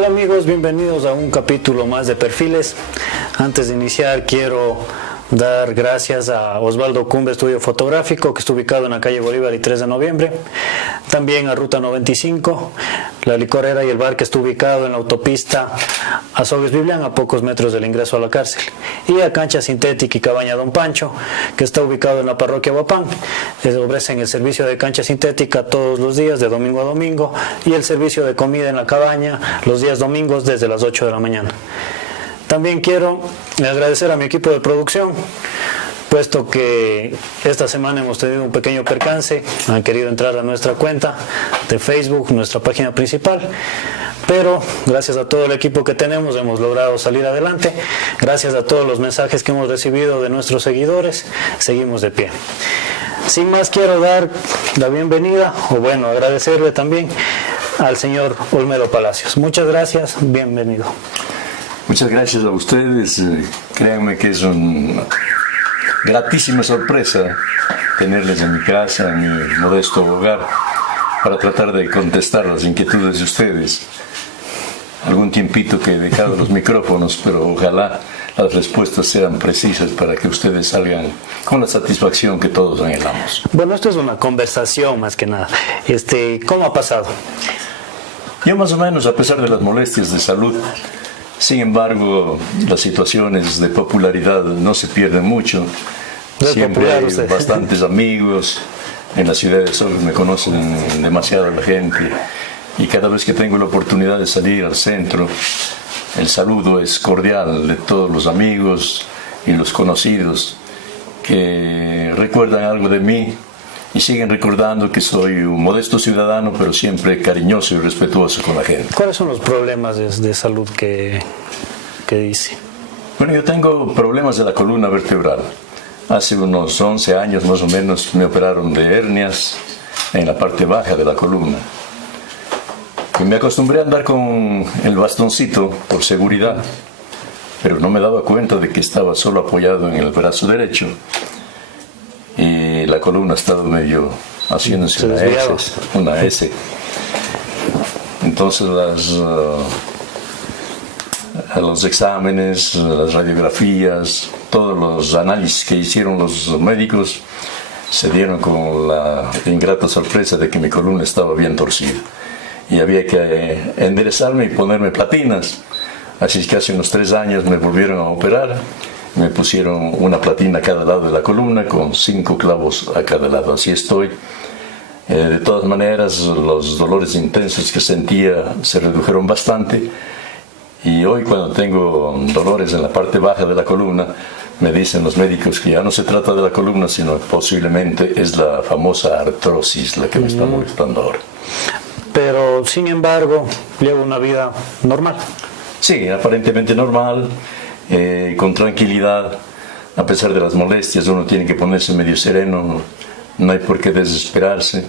Hola amigos, bienvenidos a un capítulo más de Perfiles. Antes de iniciar quiero dar gracias a Osvaldo Cumbe Estudio Fotográfico, que está ubicado en la calle Bolívar y 3 de noviembre. También a Ruta 95, la licorera y el bar que está ubicado en la autopista Azogues Biblián, a pocos metros del ingreso a la cárcel. Y a Cancha Sintética y Cabaña Don Pancho, que está ubicado en la parroquia Huapán. Les ofrecen el servicio de cancha sintética todos los días, de domingo a domingo, y el servicio de comida en la cabaña los días domingos desde las 8 de la mañana. También quiero agradecer a mi equipo de producción, puesto que esta semana hemos tenido un pequeño percance, han querido entrar a nuestra cuenta de Facebook, nuestra página principal, pero gracias a todo el equipo que tenemos hemos logrado salir adelante. Gracias a todos los mensajes que hemos recibido de nuestros seguidores, seguimos de pie. Sin más, quiero dar la bienvenida, o bueno, agradecerle también al señor Olmedo Palacios. Muchas gracias, bienvenido. Muchas gracias a ustedes. Créanme que es una gratísima sorpresa tenerles en mi casa, en mi modesto hogar, para tratar de contestar las inquietudes de ustedes. Algún tiempito que he dejado los micrófonos, pero ojalá las respuestas sean precisas para que ustedes salgan con la satisfacción que todos anhelamos. Bueno, esto es una conversación más que nada. ¿Cómo ha pasado? Yo más o menos, a pesar de las molestias de salud, sin embargo, las situaciones de popularidad no se pierden mucho. Siempre hay bastantes amigos. En la ciudad de Azogues me conocen demasiado la gente. Y cada vez que tengo la oportunidad de salir al centro, el saludo es cordial de todos los amigos y los conocidos que recuerdan algo de mí y siguen recordando que soy un modesto ciudadano, pero siempre cariñoso y respetuoso con la gente. ¿Cuáles son los problemas de salud que dice? Bueno, yo tengo problemas de la columna vertebral. Hace unos 11 años más o menos me operaron de hernias en la parte baja de la columna. Y me acostumbré a andar con el bastoncito por seguridad, pero no me daba cuenta de que estaba solo apoyado en el brazo derecho. Y la columna estaba medio haciéndose una S. Entonces los exámenes, las radiografías, todos los análisis que hicieron los médicos se dieron con la ingrata sorpresa de que mi columna estaba bien torcida. Y había que enderezarme y ponerme platinas. Así es que hace unos 3 años me volvieron a operar. Me pusieron una platina a cada lado de la columna con 5 clavos a cada lado. Así estoy. De todas maneras, los dolores intensos que sentía se redujeron bastante. Y hoy, cuando tengo dolores en la parte baja de la columna, me dicen los médicos que ya no se trata de la columna, sino posiblemente es la famosa artrosis la que me está molestando ahora. Pero, sin embargo, llevo una vida normal. Sí, aparentemente normal. Con tranquilidad, a pesar de las molestias, uno tiene que ponerse medio sereno, no hay por qué desesperarse.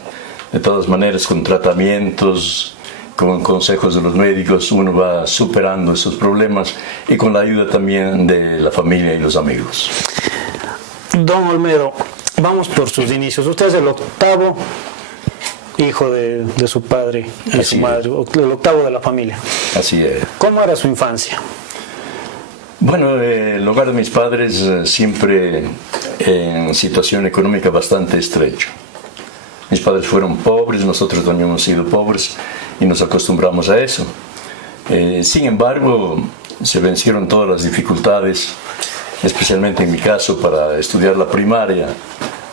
De todas maneras, con tratamientos, con consejos de los médicos, uno va superando esos problemas y con la ayuda también de la familia y los amigos. Don Olmedo, vamos por sus inicios. Usted es el octavo hijo de su padre y su madre, el octavo de la familia. Así es. ¿Cómo era su infancia? Bueno, el hogar de mis padres siempre en situación económica bastante estrecha. Mis padres fueron pobres, nosotros también hemos sido pobres y nos acostumbramos a eso. Sin embargo, se vencieron todas las dificultades, especialmente en mi caso para estudiar la primaria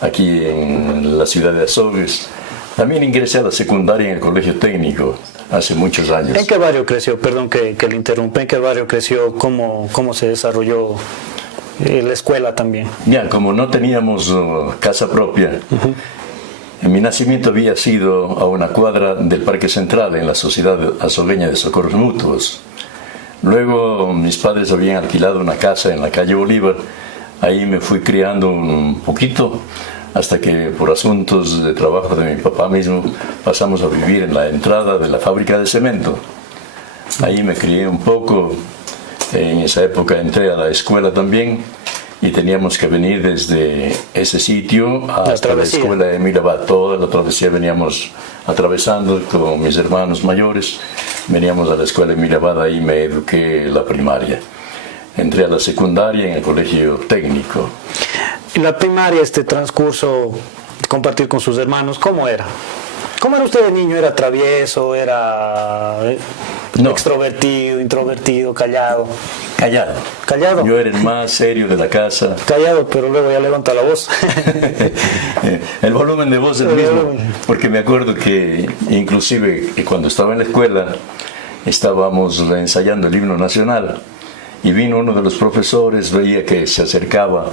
aquí en la ciudad de Azogues. También ingresé a la secundaria en el colegio técnico hace muchos años. ¿En qué barrio creció? Perdón que le interrumpa. ¿En qué barrio creció? ¿Cómo se desarrolló la escuela también? Ya, como no teníamos casa propia, mi nacimiento había sido a una cuadra del Parque Central en la Sociedad Azogueña de Socorros Mutuos. Luego mis padres habían alquilado una casa en la calle Bolívar. Ahí me fui criando un poquito, hasta que por asuntos de trabajo de mi papá mismo pasamos a vivir en la entrada de la fábrica de cemento. Ahí me crié un poco. En esa época entré a la escuela también y teníamos que venir desde ese sitio hasta la escuela de Mirabat. Toda la travesía veníamos atravesando con mis hermanos mayores veníamos a la escuela de Mirabada y me eduqué la primaria. Entré a la secundaria en el colegio técnico. En la primaria, este transcurso, compartir con sus hermanos, ¿cómo era? ¿Cómo era usted de niño? ¿Era travieso? ¿Era extrovertido, introvertido, callado? Callado. ¿Callado? Yo era el más serio de la casa. Callado, pero luego ya levanta la voz. El volumen de voz es el mismo, porque me acuerdo que inclusive cuando estaba en la escuela estábamos ensayando el himno nacional y vino uno de los profesores, veía que se acercaba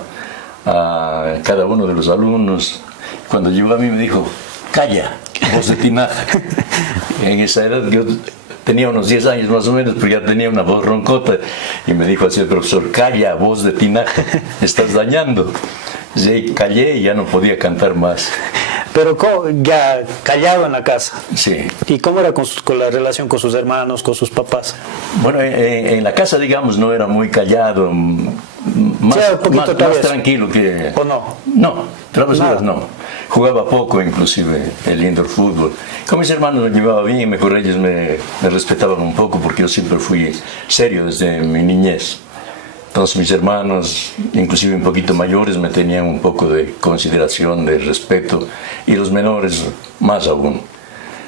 a cada uno de los alumnos. Cuando llegó a mí me dijo: calla, voz de tinaja. En esa edad yo tenía unos 10 años más o menos, pero ya tenía una voz roncota. Y me dijo así el profesor: calla, voz de tinaja, estás dañando. Y callé y ya no podía cantar más. Pero ya callado en la casa. Sí. ¿Y cómo era con la relación con sus hermanos, con sus papás? Bueno, en la casa, digamos, no era muy callado, más tranquilo que... ¿O no? No, travesuras no. Jugaba poco, inclusive, el indoor fútbol. Con mis hermanos me llevaba bien y mejor ellos me respetaban un poco porque yo siempre fui serio desde mi niñez. Entonces mis hermanos, inclusive un poquito mayores, me tenían un poco de consideración, de respeto, y los menores más aún.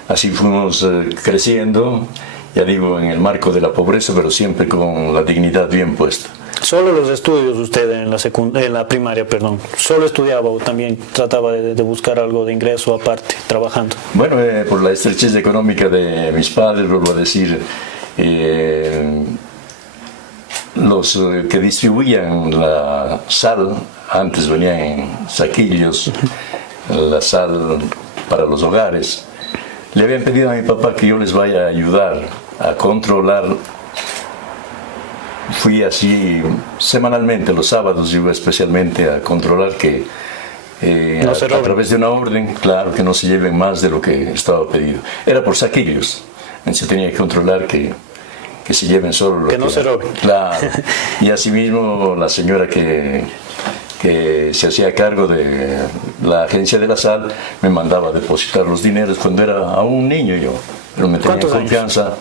Así fuimos creciendo, ya digo, en el marco de la pobreza, pero siempre con la dignidad bien puesta. ¿Solo los estudios usted en la primaria, perdón? ¿Solo estudiaba o también trataba de buscar algo de ingreso aparte, trabajando? Bueno, por la estrechez económica de mis padres, vuelvo a decir, los que distribuían la sal, antes venían en saquillos, la sal para los hogares, le habían pedido a mi papá que yo les vaya a ayudar a controlar. Fui así semanalmente, los sábados iba especialmente a controlar que a través de una orden, claro, que no se lleven más de lo que estaba pedido. Era por saquillos, se tenía que controlar que se lleven solo lo que no se roben. Claro. Y asimismo la señora que se hacía cargo de la agencia de la sal me mandaba a depositar los dineros cuando era aún un niño yo, pero me tenía confianza. Años?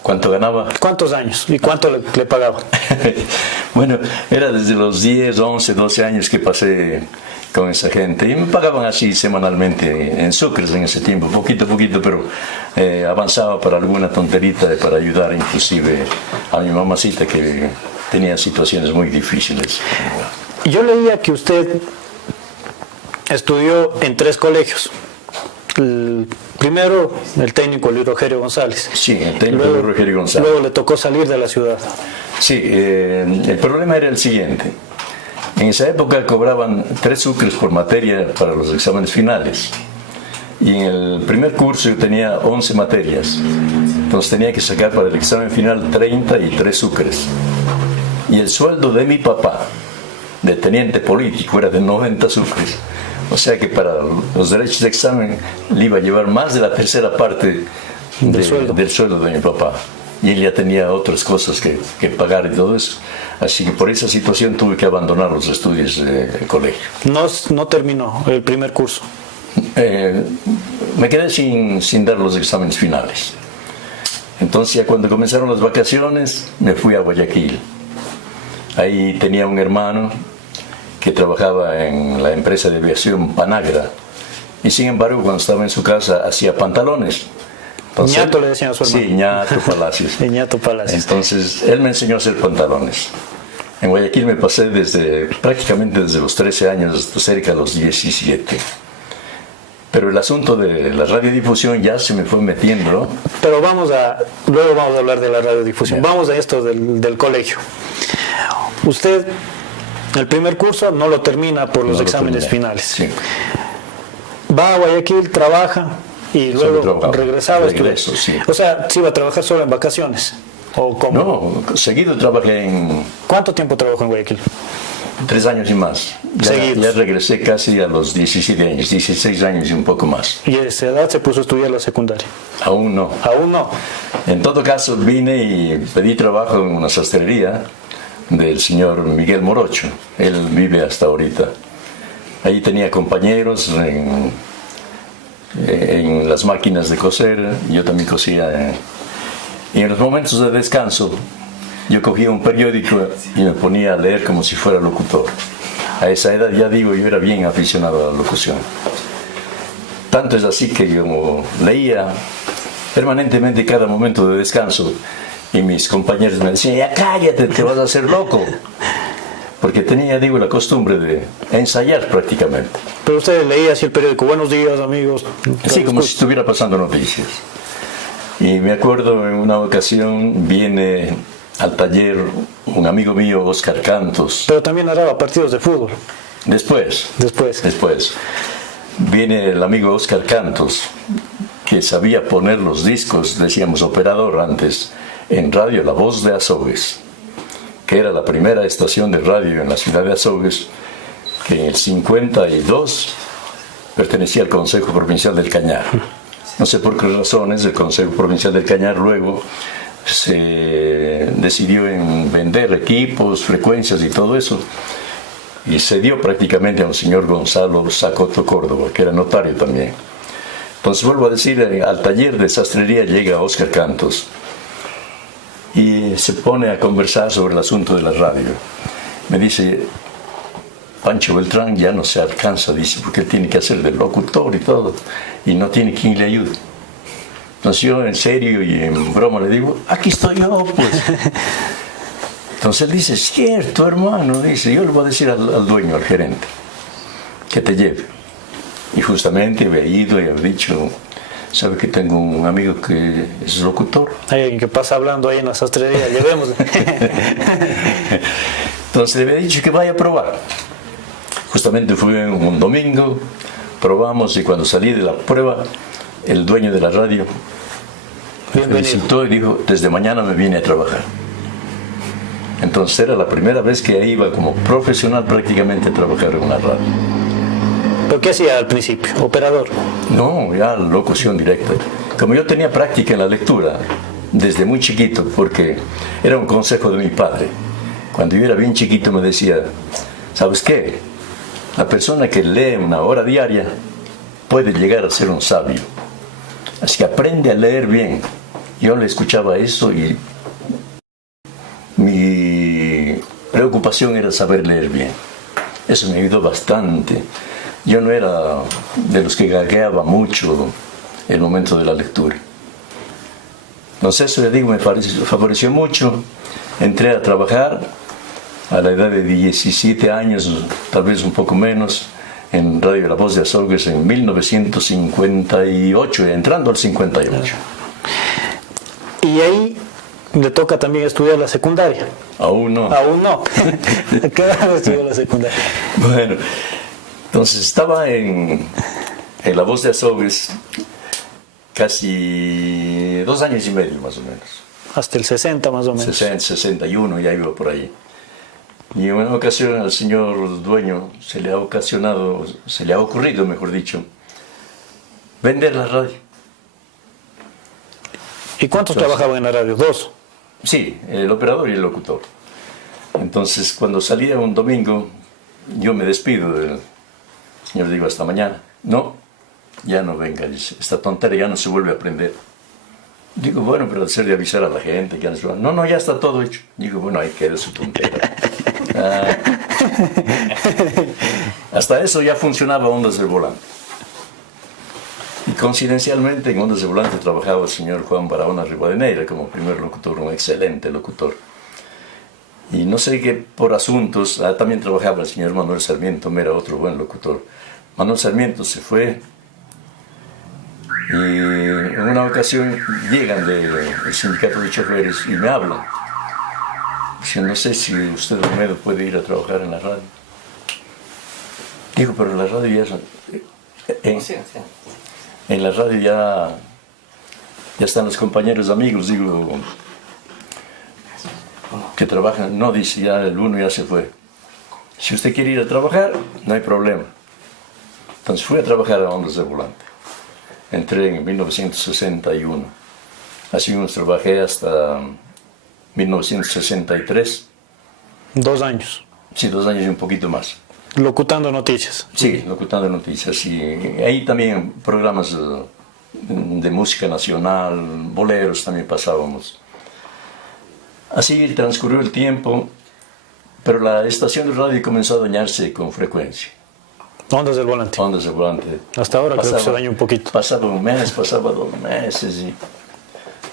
¿Cuánto ganaba? ¿Cuántos años? ¿Y cuánto le pagaba? Bueno, era desde los 10, 11, 12 años que pasé con esa gente y me pagaban así semanalmente en sucres en ese tiempo, poquito a poquito, pero avanzaba para alguna tonterita para ayudar inclusive a mi mamacita que tenía situaciones muy difíciles. Yo leía que usted estudió en 3 colegios. Primero, el técnico Luis Rogerio González. Sí, el técnico Luis Rogerio González. Luego le tocó salir de la ciudad. Sí, el problema era el siguiente. En esa época cobraban 3 sucres por materia para los exámenes finales. Y en el primer curso yo tenía 11 materias. Entonces tenía que sacar para el examen final 33 sucres. Y el sueldo de mi papá, de teniente político, era de 90 sucres. O sea que para los derechos de examen le iba a llevar más de la tercera parte del sueldo de mi papá. Y él ya tenía otras cosas que pagar y todo eso. Así que por esa situación tuve que abandonar los estudios del colegio. No terminó el primer curso. Me quedé sin dar los exámenes finales. Entonces ya cuando comenzaron las vacaciones me fui a Guayaquil. Ahí tenía un hermano que trabajaba en la empresa de aviación Panagra. Y sin embargo cuando estaba en su casa hacía pantalones. Entonces, Ñato le decían a su hermano. Sí, Ñato Palacios. Ñato Palacios. Entonces, él me enseñó a hacer pantalones. En Guayaquil me pasé prácticamente desde los 13 años hasta cerca de los 17. Pero el asunto de la radiodifusión ya se me fue metiendo, ¿no? Pero luego vamos a hablar de la radiodifusión. Bien. Vamos a esto del colegio. Usted, el primer curso no lo termina por los exámenes finales. Sí. Va a Guayaquil, trabaja y luego regresaba a estudiar. Sí. O sea, ¿se iba a trabajar solo en vacaciones? ¿O cómo? No, seguido trabajé en... ¿Cuánto tiempo trabajó en Guayaquil? 3 años y más. Ya regresé casi a los 17 años, 16 años y un poco más. ¿Y a esa edad se puso a estudiar la secundaria? Aún no. ¿Aún no? En todo caso, vine y pedí trabajo en una sastrería del señor Miguel Morocho. Él vive hasta ahorita. Ahí tenía compañeros en las máquinas de coser. Yo también cosía Y en los momentos de descanso, yo cogía un periódico y me ponía a leer como si fuera locutor. A esa edad, ya digo, yo era bien aficionado a la locución. Tanto es así que yo leía permanentemente cada momento de descanso y mis compañeros me decían, ya cállate, te vas a hacer loco. Porque tenía, digo, la costumbre de ensayar prácticamente. Pero usted leía así el periódico, buenos días amigos. Sí, como si estuviera pasando noticias. Y me acuerdo en una ocasión viene al taller un amigo mío, Oscar Cantos. Pero también narraba partidos de fútbol. Después. Viene el amigo Oscar Cantos, que sabía poner los discos, decíamos operador antes, en radio La Voz de Azogues, que era la primera estación de radio en la ciudad de Azogues, que en el 52 pertenecía al Consejo Provincial del Cañar. No sé por qué razones el Consejo Provincial del Cañar luego se decidió en vender equipos, frecuencias y todo eso, y se dio prácticamente a un señor Gonzalo Zacoto Córdoba, que era notario también. Entonces vuelvo a decir, al taller de sastrería llega Oscar Cantos y se pone a conversar sobre el asunto de la radio. Me dice, Pancho Beltrán ya no se alcanza, dice, porque él tiene que hacer de locutor y todo, y no tiene quien le ayude. Entonces yo en serio y en broma le digo, aquí estoy yo, pues. Entonces él dice, cierto, hermano, dice, yo le voy a decir al dueño, al gerente, que te lleve. Y justamente había ido y había dicho, sabe que tengo un amigo que es locutor. Hay alguien que pasa hablando ahí en la sastrería, llevémosle. Entonces le había dicho que vaya a probar. Justamente fue un domingo, probamos y cuando salí de la prueba, el dueño de la radio me felicitó y dijo, desde mañana me viene a trabajar. Entonces era la primera vez que iba como profesional prácticamente a trabajar en una radio. ¿Pero qué hacía al principio? ¿Operador? No, ya locución directa. Como yo tenía práctica en la lectura desde muy chiquito, porque era un consejo de mi padre. Cuando yo era bien chiquito me decía, ¿sabes qué? La persona que lee una hora diaria puede llegar a ser un sabio. Así que aprende a leer bien. Yo le escuchaba eso y mi preocupación era saber leer bien. Eso me ayudó bastante. Yo no era de los que gagueaba mucho el momento de la lectura. Entonces eso, ya digo, me favoreció mucho. Entré a trabajar a la edad de 17 años, tal vez un poco menos, en Radio La Voz de Azogues en 1958, entrando al 58. Y ahí le toca también estudiar la secundaria. Aún no. Aún no. ¿A qué edad estudió la secundaria? Bueno, entonces estaba en La Voz de Azogues casi 2 años y medio más o menos. Hasta el 60 más o menos. 60, 61, ya iba por ahí. Y en una ocasión al señor dueño se le ha ocurrido, mejor dicho, vender la radio. ¿Y cuántos trabajaban en la radio? ¿2? Sí, el operador y el locutor. Entonces, cuando salía un domingo, yo me despido del señor, digo, hasta mañana. No, ya no venga, dice, esta tontería ya no se vuelve a aprender. Digo, bueno, pero al ser de avisar a la gente, que ya no, ya está todo hecho. Digo, bueno, ahí queda su tontería. Hasta eso ya funcionaba Ondas del Volante. Y coincidencialmente en Ondas del Volante trabajaba el señor Juan Barahona Rivadeneira como primer locutor, un excelente locutor. Y no sé qué por asuntos, también trabajaba el señor Manuel Sarmiento Mera, otro buen locutor. Manuel Sarmiento se fue y en una ocasión llegan del sindicato de choferes y me hablan. Dicen, no sé si usted, Olmedo, puede ir a trabajar en la radio. Digo, pero la radio ya... En la radio ya están los compañeros amigos, digo, que trabajan. No, dice, ya el uno ya se fue. Si usted quiere ir a trabajar, no hay problema. Entonces fui a trabajar a Ondas de Volante. Entré en 1961. Así mismo trabajé hasta 1963. 2 años. Sí, 2 años y un poquito más. Locutando noticias. Sí, locutando noticias. Y ahí también programas de música nacional, boleros también pasábamos. Así transcurrió el tiempo, pero la estación de radio comenzó a dañarse con frecuencia. Ondas del Volante. Ondas del Volante. Hasta ahora creo que se dañó un poquito. Pasaba un mes, pasaba 2 meses, y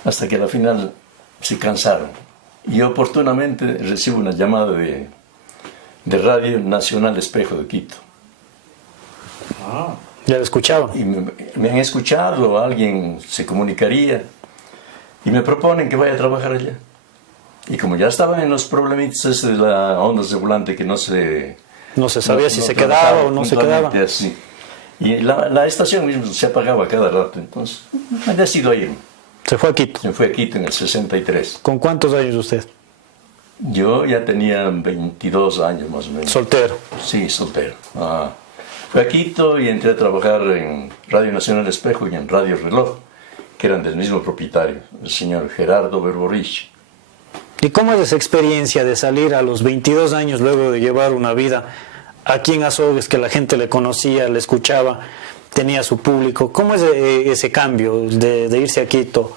hasta que al final se cansaron. Y oportunamente recibo una llamada de Radio Nacional Espejo de Quito. ¿Ya lo escuchaban? Y me han escuchado, alguien se comunicaría y me proponen que vaya a trabajar allá. Y como ya estaban en los problemitas de la Ondas de Volante, que no se sabía si se quedaba o no se quedaba. Así. Y la estación mismo se apagaba cada rato, entonces me decido a irme. ¿Se fue a Quito? Se fue a Quito en el 63. ¿Con cuántos años usted? Yo ya tenía 22 años más o menos. ¿Soltero? Sí, soltero. Fui a Quito y entré a trabajar en Radio Nacional Espejo y en Radio Reloj, que eran del mismo propietario, el señor Gerardo Berborich. ¿Y cómo es esa experiencia de salir a los 22 años luego de llevar una vida aquí en Azogues, que la gente le conocía, le escuchaba, tenía su público? ¿Cómo es ese cambio de irse a Quito?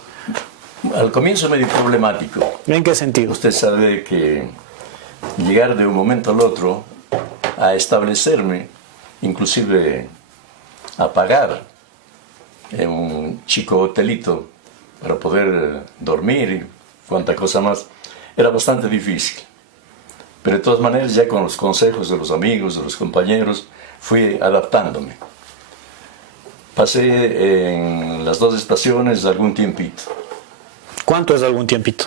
Al comienzo medio problemático. ¿En qué sentido? Usted sabe que llegar de un momento al otro a establecerme, inclusive a pagar en un chico hotelito para poder dormir y cuánta cosa más, era bastante difícil. Pero de todas maneras, ya con los consejos de los amigos, de los compañeros, fui adaptándome. Pasé en las 2 estaciones algún tiempito. ¿Cuánto es algún tiempito?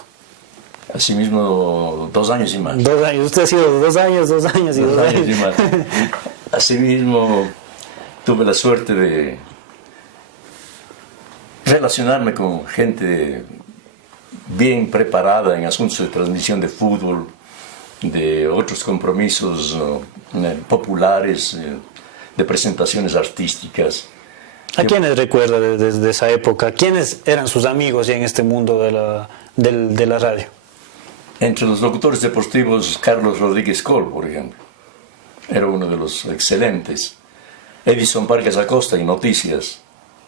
Asimismo, 2 años y más. 2 años. Usted ha sido 2 años, 2 años y 2 años. Y más. Asimismo, tuve la suerte de relacionarme con gente bien preparada en asuntos de transmisión de fútbol, de otros compromisos populares, de presentaciones artísticas. ¿A quiénes recuerda desde esa época? ¿Quiénes eran sus amigos ya en este mundo de la radio? Entre los locutores deportivos, Carlos Rodríguez Col, por ejemplo, era uno de los excelentes. Edison Vargas Acosta en Noticias,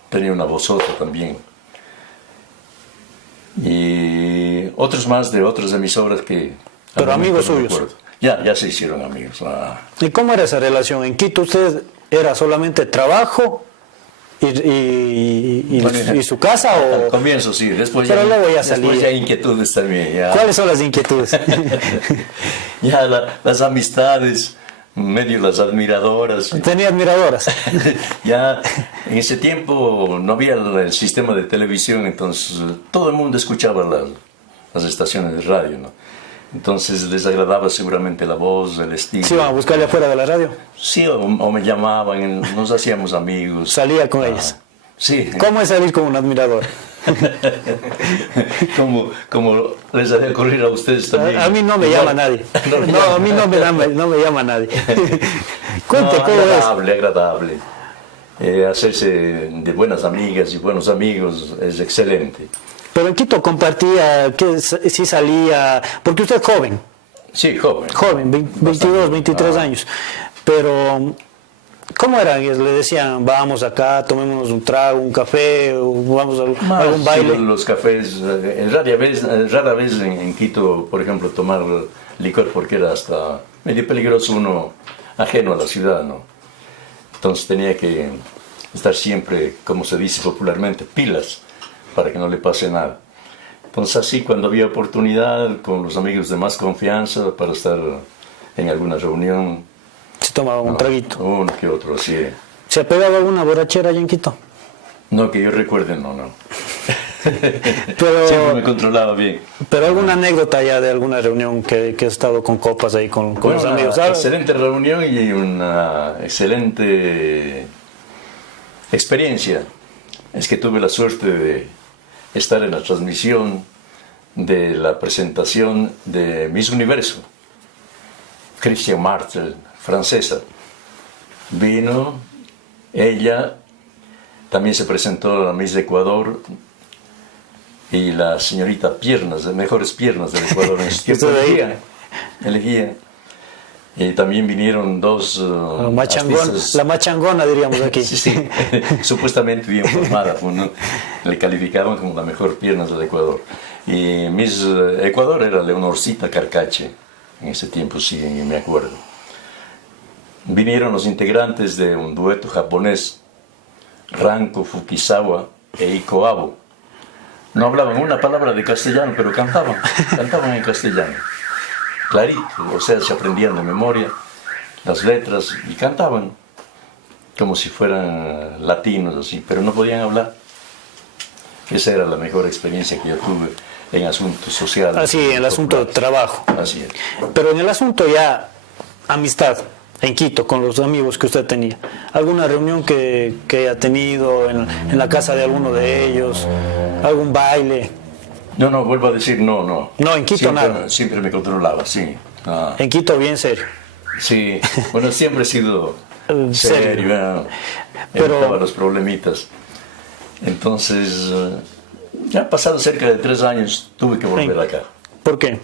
tenía una vozota también. Y otros más de otras emisoras que... Pero amigos suyos. Ya se hicieron amigos. ¿Y cómo era esa relación? ¿En Quito usted era solamente trabajo y su casa? O... Al comienzo sí, después pero ya, luego ya salía. Después ya inquietudes también. Ya. ¿Cuáles son las inquietudes? Ya las amistades, medio las admiradoras. ¿Tenía admiradoras? Ya en ese tiempo no había el sistema de televisión, entonces todo el mundo escuchaba las estaciones de radio, ¿no? Entonces les agradaba seguramente la voz, el estilo. ¿Sí iban a buscarle afuera de la radio? Sí, o me llamaban, nos hacíamos amigos. ¿Salía con ellas? Sí. ¿Cómo es salir con un admirador? como les ha de ocurrir a ustedes también. A mí no me llama nadie. No, a mí no me llama nadie. Cuente cómo agradable. Hacerse de buenas amigas y buenos amigos es excelente. Pero en Quito compartía, que sí salía, porque usted es joven. Sí, joven. Joven, 22, 23 años. Pero, ¿cómo era? Le decían, vamos acá, tomémonos un trago, un café, o vamos a algún baile. Los cafés, rara vez en Quito, por ejemplo, tomar licor, porque era hasta medio peligroso, uno ajeno a la ciudad, ¿no? Entonces tenía que estar siempre, como se dice popularmente, pilas, para que no le pase nada. Entonces así, cuando había oportunidad, con los amigos de más confianza, para estar en alguna reunión, se tomaba un traguito. Uno que otro, sí. ¿Se ha pegado alguna borrachera allá en Quito? No, que yo recuerde, no. Pero, siempre me controlaba bien. Pero alguna anécdota ya de alguna reunión que he estado con copas ahí con los amigos. Una excelente reunión y una excelente experiencia. Es que tuve la suerte de estar en la transmisión de la presentación de Miss Universo. Christian Martel, francesa. Vino, ella también se presentó a la Miss de Ecuador y la señorita Piernas, de mejores piernas del Ecuador en ese tiempo elegía. Y también vinieron dos artistas. La machangona, diríamos aquí. Sí, sí. Supuestamente bien formada. Uno, le calificaban como la mejor pierna del Ecuador. Y Miss Ecuador era Leonorcita Carcache. En ese tiempo sí me acuerdo. Vinieron los integrantes de un dueto japonés, Ranko Fukisawa e Iko Abo. No hablaban una palabra de castellano, pero cantaban en castellano. Clarito, o sea, se aprendían de memoria las letras y cantaban como si fueran latinos, así, pero no podían hablar. Esa era la mejor experiencia que yo tuve en asuntos sociales. Así, en el asunto de trabajo. Así es. Pero en el asunto ya amistad, en Quito, con los amigos que usted tenía. ¿Alguna reunión que haya tenido en la casa de alguno de ellos? ¿Algún baile? No, vuelvo a decir no. No, en Quito siempre, nada. Siempre me controlaba, sí. En Quito bien serio. Sí, bueno, siempre he sido serio. Pero evitaba los problemitas. Entonces, ya pasado cerca de 3 años, tuve que volver acá. ¿Por qué?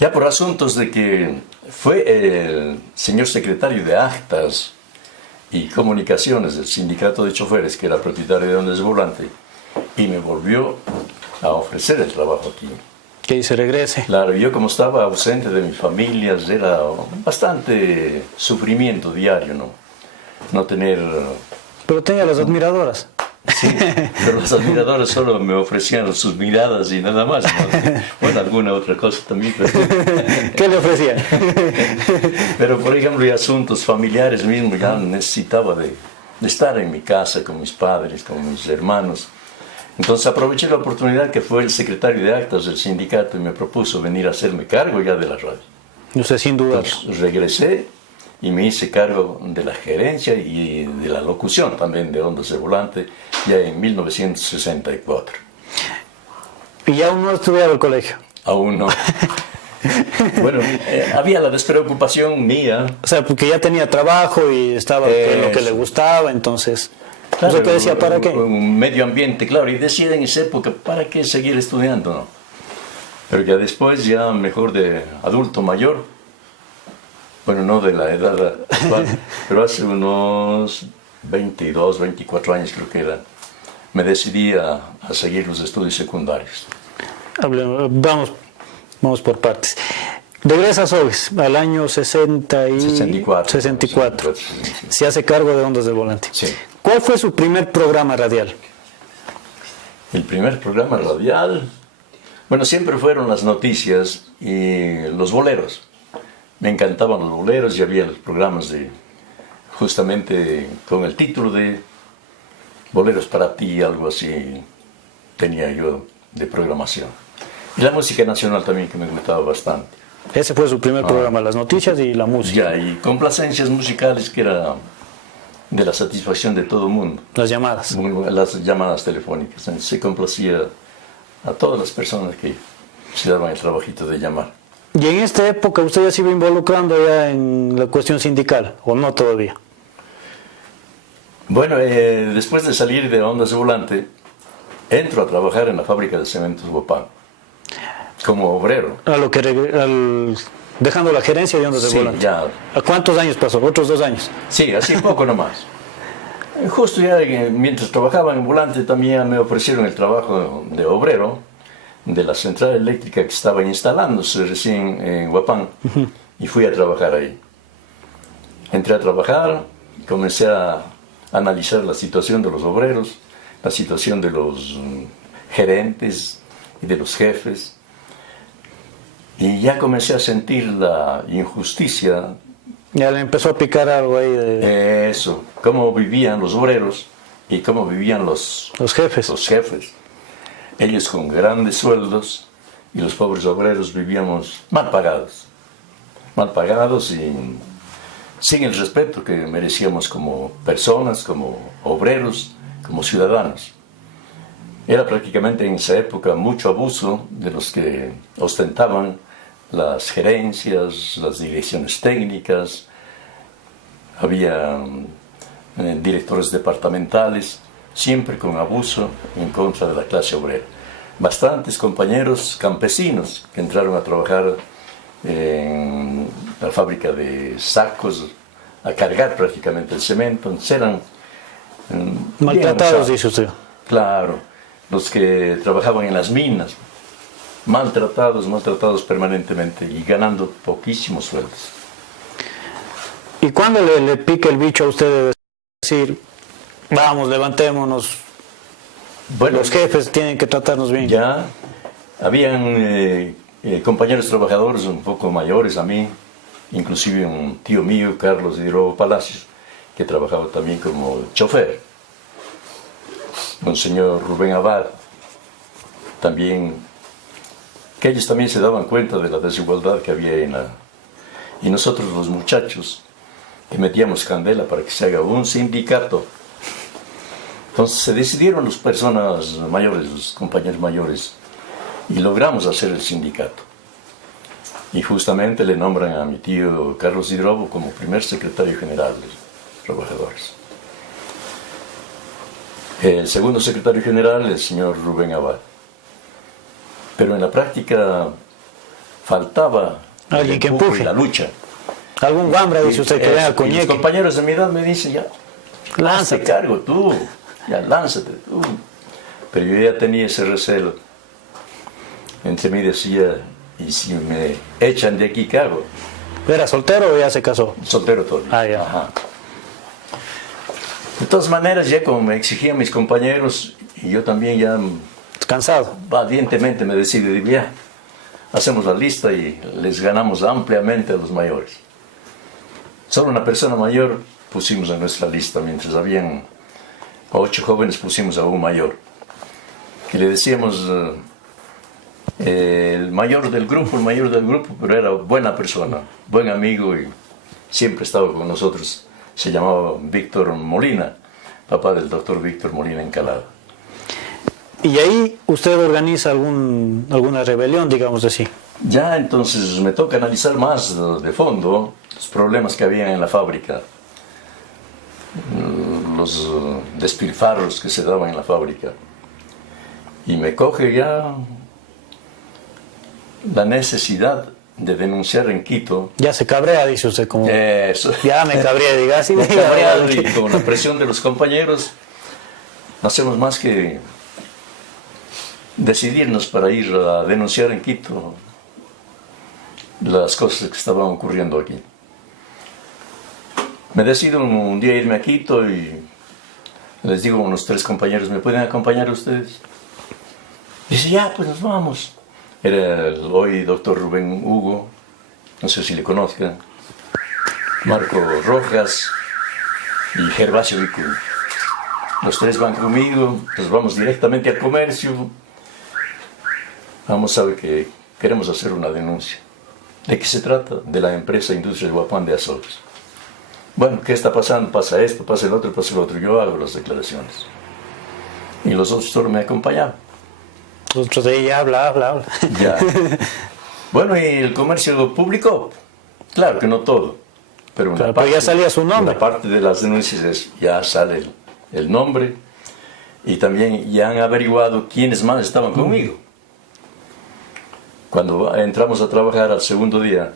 Ya por asuntos de que fue el señor secretario de Actas y Comunicaciones del Sindicato de Choferes, que era propietario de Ondas de Volante, y me volvió a ofrecer el trabajo aquí. Que se regrese. Claro, yo como estaba ausente de mi familia, era bastante sufrimiento diario, no tener... Pero tenía las admiradoras. Sí, pero los admiradores solo me ofrecían sus miradas y nada más, ¿no? Bueno, alguna otra cosa también. Pero... ¿Qué le ofrecían? Pero, por ejemplo, y asuntos familiares mismos, ya necesitaba de estar en mi casa con mis padres, con mis hermanos. Entonces aproveché la oportunidad que fue el secretario de Actas del sindicato y me propuso venir a hacerme cargo ya de la radio. No sé, sin duda. Regresé y me hice cargo de la gerencia y de la locución también de Ondas de Volante ya en 1964. ¿Y aún no estudiaba el colegio? Aún no. Bueno, había la despreocupación mía. O sea, porque ya tenía trabajo y estaba en lo que le gustaba, entonces... Claro, ¿Usted decía para qué? Un medio ambiente, claro, y decía en esa época, ¿para qué seguir estudiando? No? Pero ya después, ya mejor de adulto mayor, bueno, no de la edad actual, pero hace unos 22, 24 años creo que era, me decidí a seguir los estudios secundarios. Vamos por partes. Regresa a Sogues al año 64. Se hace cargo de Ondas de Volante. Sí. ¿Cuál fue su primer programa radial? El primer programa radial, bueno, siempre fueron las noticias y los boleros. Me encantaban los boleros y había los programas justamente con el título de Boleros para ti, algo así tenía yo de programación. Y la música nacional también, que me gustaba bastante. Ese fue su primer programa, las noticias y la música. Ya, y complacencias musicales, que era de la satisfacción de todo el mundo. Las llamadas. Las llamadas telefónicas. Se complacía a todas las personas que se daban el trabajito de llamar. ¿Y en esta época usted ya se iba involucrando ya en la cuestión sindical, o no todavía? Bueno, después de salir de Ondas de Volante, entro a trabajar en la fábrica de cementos Huapán, como obrero. Dejando la gerencia de Ondas de Volante. Ya. ¿A cuántos años pasó? ¿Otros 2 años? Sí, así poco nomás. Justo ya mientras trabajaba en Volante también me ofrecieron el trabajo de obrero de la central eléctrica que estaba instalándose recién en Huapán, y fui a trabajar ahí. Entré a trabajar, comencé a analizar la situación de los obreros, la situación de los gerentes y de los jefes, y ya comencé a sentir la injusticia. Ya le empezó a picar algo ahí de... Eso, cómo vivían los obreros y cómo vivían los jefes. Ellos con grandes sueldos y los pobres obreros vivíamos mal pagados y sin el respeto que merecíamos como personas, como obreros, como ciudadanos. Era prácticamente en esa época mucho abuso de los que ostentaban las gerencias, las direcciones técnicas. Había directores departamentales, siempre con abuso en contra de la clase obrera. Bastantes compañeros campesinos que entraron a trabajar en la fábrica de sacos, a cargar prácticamente el cemento. Entonces eran Maltratados, dice usted. Claro, los que trabajaban en las minas, maltratados permanentemente y ganando poquísimos sueldos. ¿Y cuándo le pica el bicho a usted de decir, vamos, levantémonos, Bueno, los jefes tienen que tratarnos bien? ya habían compañeros trabajadores un poco mayores a mí, inclusive un tío mío, Carlos Hidrobo Palacios, que trabajaba también como chofer. Un señor Rubén Abad, también, que ellos también se daban cuenta de la desigualdad que había y nosotros los muchachos, que metíamos candela para que se haga un sindicato. Entonces se decidieron las personas mayores, los compañeros mayores, y logramos hacer el sindicato. Y justamente le nombran a mi tío Carlos Hidrobo como primer secretario general de los trabajadores. El segundo secretario general, el señor Rubén Abad. Pero en la práctica faltaba alguien que empuje empuje, y la lucha. algún guambra, dice usted, que venga con Y los compañeros de mi edad me dicen, ya, lánzate cargo tú, ya lánzate tú. Pero yo ya tenía ese recelo. Entre mí decía, ¿y si me echan de aquí, qué hago? ¿Era soltero o ya se casó? Soltero todavía. Ah, ya. Ajá. De todas maneras, ya como me exigían mis compañeros, y yo también ya Cansado. valientemente me decidí, ya, hacemos la lista y les ganamos ampliamente a los mayores. Solo una persona mayor pusimos en nuestra lista, mientras habían 8 jóvenes pusimos a un mayor. Que le decíamos el mayor del grupo, pero era buena persona, buen amigo y siempre estaba con nosotros. Se llamaba Víctor Molina, papá del doctor Víctor Molina Encalada. Y ahí usted organiza alguna rebelión, digamos así. Ya entonces me toca analizar más de fondo los problemas que había en la fábrica, los despilfarros que se daban en la fábrica. Y me coge ya la necesidad de denunciar en Quito. Ya se cabrea, dice usted, como... Eso. Ya me cabrea, diga así. Me cabreado y con la presión de los compañeros no hacemos más que decidirnos para ir a denunciar en Quito las cosas que estaban ocurriendo aquí. Me decido un día irme a Quito y les digo a unos 3 compañeros, ¿me pueden acompañar ustedes? Dice, ya, pues nos vamos. Era el hoy doctor Rubén Hugo, no sé si le conozcan, Marco Rojas y Gervasio Vicuña. Los 3 van conmigo, pues vamos directamente al comercio. Vamos a ver que queremos hacer una denuncia. ¿De qué se trata? De la empresa Industria de Guapan de Azogues. Bueno, ¿qué está pasando? Pasa esto, pasa el otro, pasa el otro. Yo hago las declaraciones. Y los otros solo me acompañaban. Los otros de ella habla. Ya. Bueno, y el comercio lo publicó. Claro que no todo. Pero, una Claro, parte, pero ya salía su nombre. Una parte de las denuncias ya sale el nombre. Y también ya han averiguado quiénes más estaban conmigo. Cuando entramos a trabajar al segundo día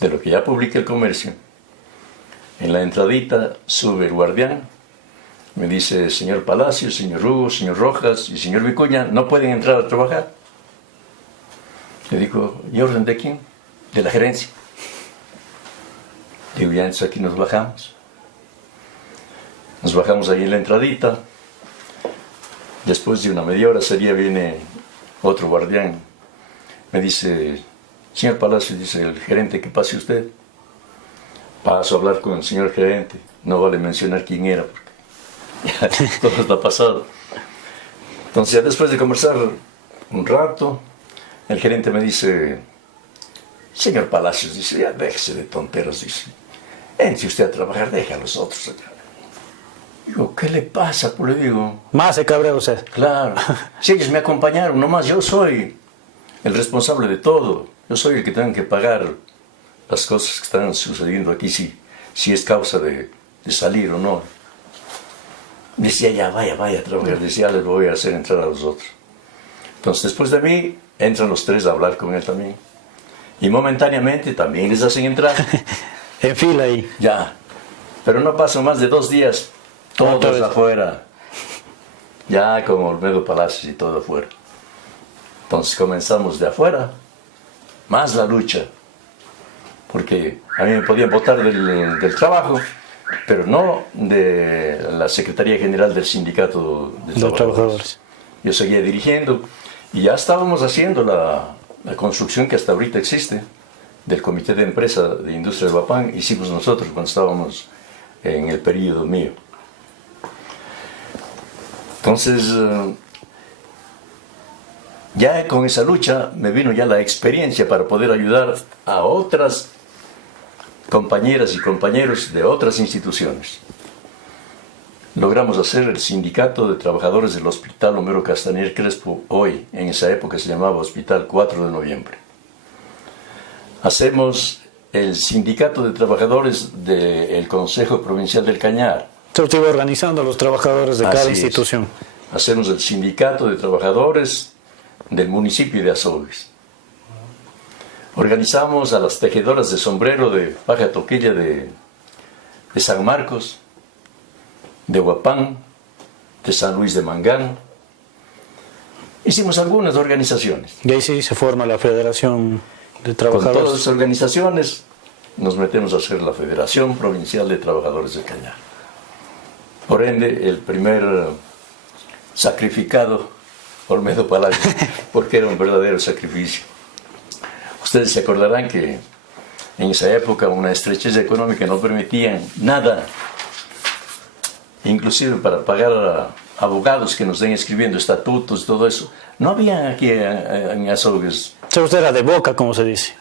de lo que ya publica el comercio, en la entradita sube el guardián, me dice, señor Palacios, señor Hugo, señor Rojas y señor Vicuña, no pueden entrar a trabajar. Le digo, ¿y orden de quién? De la gerencia. Digo, ya entonces aquí nos bajamos. Nos bajamos ahí en la entradita. Después de una media hora viene otro guardián. Me dice, señor Palacios, dice el gerente, que pase usted. Paso a hablar con el señor gerente. No vale mencionar quién era, porque ya todo está pasado. Entonces, ya después de conversar un rato, el gerente me dice, señor Palacios, dice, ya déjese de tonteras, dice. Entre usted a trabajar, deja a los otros acá. Digo, ¿qué le pasa? Pues le digo. Más se cabrea usted. Claro. Si ellos me acompañaron, nomás yo soy el responsable de todo. Yo soy el que tengo que pagar las cosas que están sucediendo aquí, si es causa de salir o no. Decía, ya vaya a trabajar. Decía, ya les voy a hacer entrar a los otros. Entonces, después de mí, entran los 3 a hablar con él también. Y momentáneamente también les hacen entrar. En fila ahí. Ya. Pero no pasan más de 2 días, Otra todos vez. afuera. Ya con Olmedo Palacios y todo afuera. Entonces comenzamos de afuera, más la lucha. Porque a mí me podían botar del trabajo, pero no de la Secretaría General del Sindicato de Los Trabajadores. trabajadores. Yo seguía dirigiendo y ya estábamos haciendo la construcción que hasta ahorita existe del Comité de Empresa de Industria de Huapán. Hicimos nosotros cuando estábamos en el periodo mío. Entonces, ya con esa lucha me vino ya la experiencia para poder ayudar a otras compañeras y compañeros de otras instituciones. Logramos hacer el Sindicato de Trabajadores del Hospital Homero Castañer Crespo, hoy, en esa época se llamaba Hospital 4 de Noviembre. Hacemos el Sindicato de Trabajadores del Consejo Provincial del Cañar. Usted iba organizando a los trabajadores de cada Así es. institución. Hacemos el Sindicato de Trabajadores del municipio de Azogues. Organizamos a las tejedoras de sombrero de Paja Toquilla de San Marcos, de Huapán, de San Luis de Mangán. Hicimos algunas organizaciones. Y ahí sí se forma la Federación de Con todas Trabajadores. las organizaciones nos metemos a hacer la Federación Provincial de Trabajadores del Cañar. Por ende, el primer sacrificado, Olmedo Palacios, porque era un verdadero sacrificio. Ustedes se acordarán que en esa época una estrechez económica no permitía nada, inclusive para pagar a abogados que nos den escribiendo estatutos y todo eso. No había aquí en Azogues. O sea, usted era de boca, como se dice.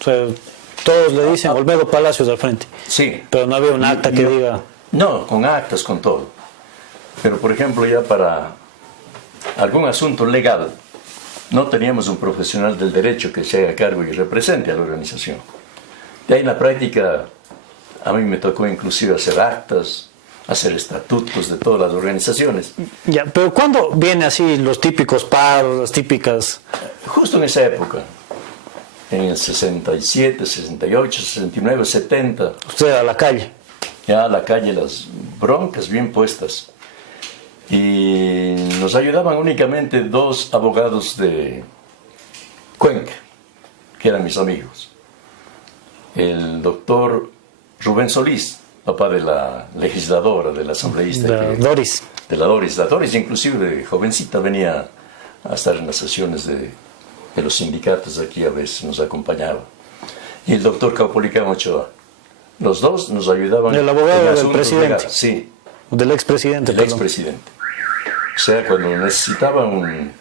O sea, todos le dicen Olmedo Palacios al frente. Sí. Pero no había un acta que diga... No, con actas, con todo. Pero, por ejemplo, ya para algún asunto legal, no teníamos un profesional del derecho que se haga cargo y represente a la organización. De ahí en la práctica, a mí me tocó inclusive hacer actas, hacer estatutos de todas las organizaciones. Ya, pero ¿cuándo viene así los típicos paros, las típicas... Justo en esa época, en el 67, 68, 69, 70, Usted a la calle? ya a la calle las broncas bien puestas. Y nos ayudaban únicamente 2 abogados de Cuenca, que eran mis amigos. El doctor Rubén Solís, papá de la legisladora, de la asambleísta. Doris. De la Doris. La Doris, inclusive, de jovencita, venía a estar en las sesiones de los sindicatos aquí, a veces nos acompañaba. Y el doctor Caupolicán Ochoa. Los dos nos ayudaban. El abogado en del asuntos presidente. legales. Sí, Del expresidente, el perdón. expresidente. O sea, cuando necesitaban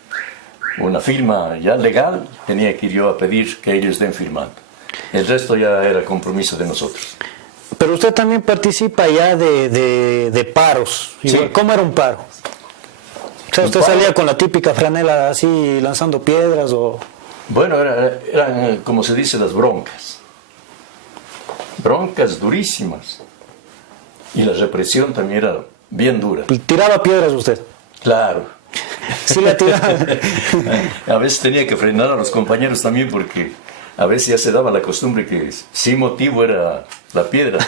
una firma ya legal, tenía que ir yo a pedir que ellos den firmando. El resto ya era compromiso de nosotros. Pero usted también participa ya de paros. Sí. ¿Cómo era un paro? O sea, Un ¿usted paro. salía con la típica franela así lanzando piedras o...? Bueno, eran, como se dice, las broncas. Broncas durísimas. Y la represión también era bien dura. ¿Tiraba piedras usted? Claro. Sí la tiraba. A veces tenía que frenar a los compañeros también porque a veces ya se daba la costumbre que sin motivo era la piedra.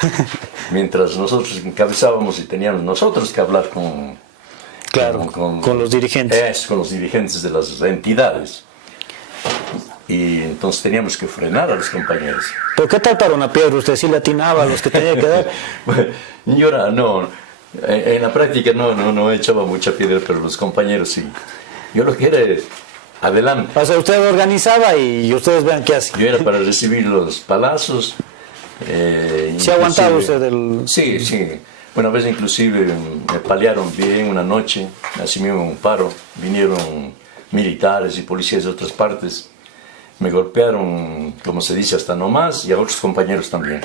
Mientras nosotros encabezábamos y teníamos nosotros que hablar con... Claro, con los dirigentes. Con los dirigentes de las entidades. Y entonces teníamos que frenar a los compañeros. ¿Pero qué tal para una piedra? ¿Usted sí le atinaba a los que tenía que dar? Bueno, yo no, en la práctica no echaba mucha piedra, pero los compañeros sí. Yo lo que era es adelante. O sea, usted organizaba y ustedes vean qué hace. Yo era para recibir los palazos. ¿Se aguantaba inclusive- usted el...? Sí, sí. Bueno, a veces inclusive me paliaron bien una noche, así mismo un paro. Vinieron militares y policías de otras partes. Me golpearon, como se dice, hasta no más, y a otros compañeros también.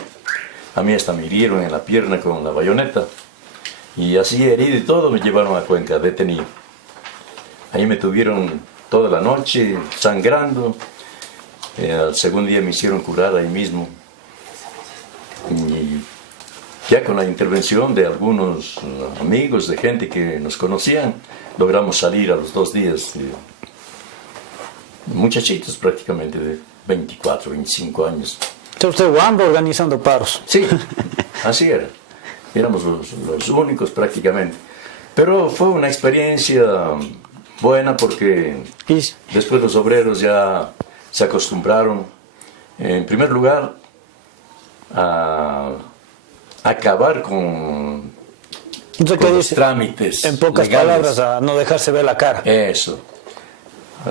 A mí hasta me hirieron en la pierna con la bayoneta. Y así herido y todo me llevaron a Cuenca, detenido. Ahí me tuvieron toda la noche sangrando. Al segundo día me hicieron curar ahí mismo. Y ya con la intervención de algunos amigos, de gente que nos conocían, logramos salir a los 2 días muchachitos prácticamente de 24, 25 años. Entonces usted Wamba organizando paros. Sí, así era. Éramos los únicos prácticamente. Pero fue una experiencia buena porque después los obreros ya se acostumbraron, en primer lugar, a acabar con los trámites. En pocas legales. palabras, a no dejarse ver la cara. Eso.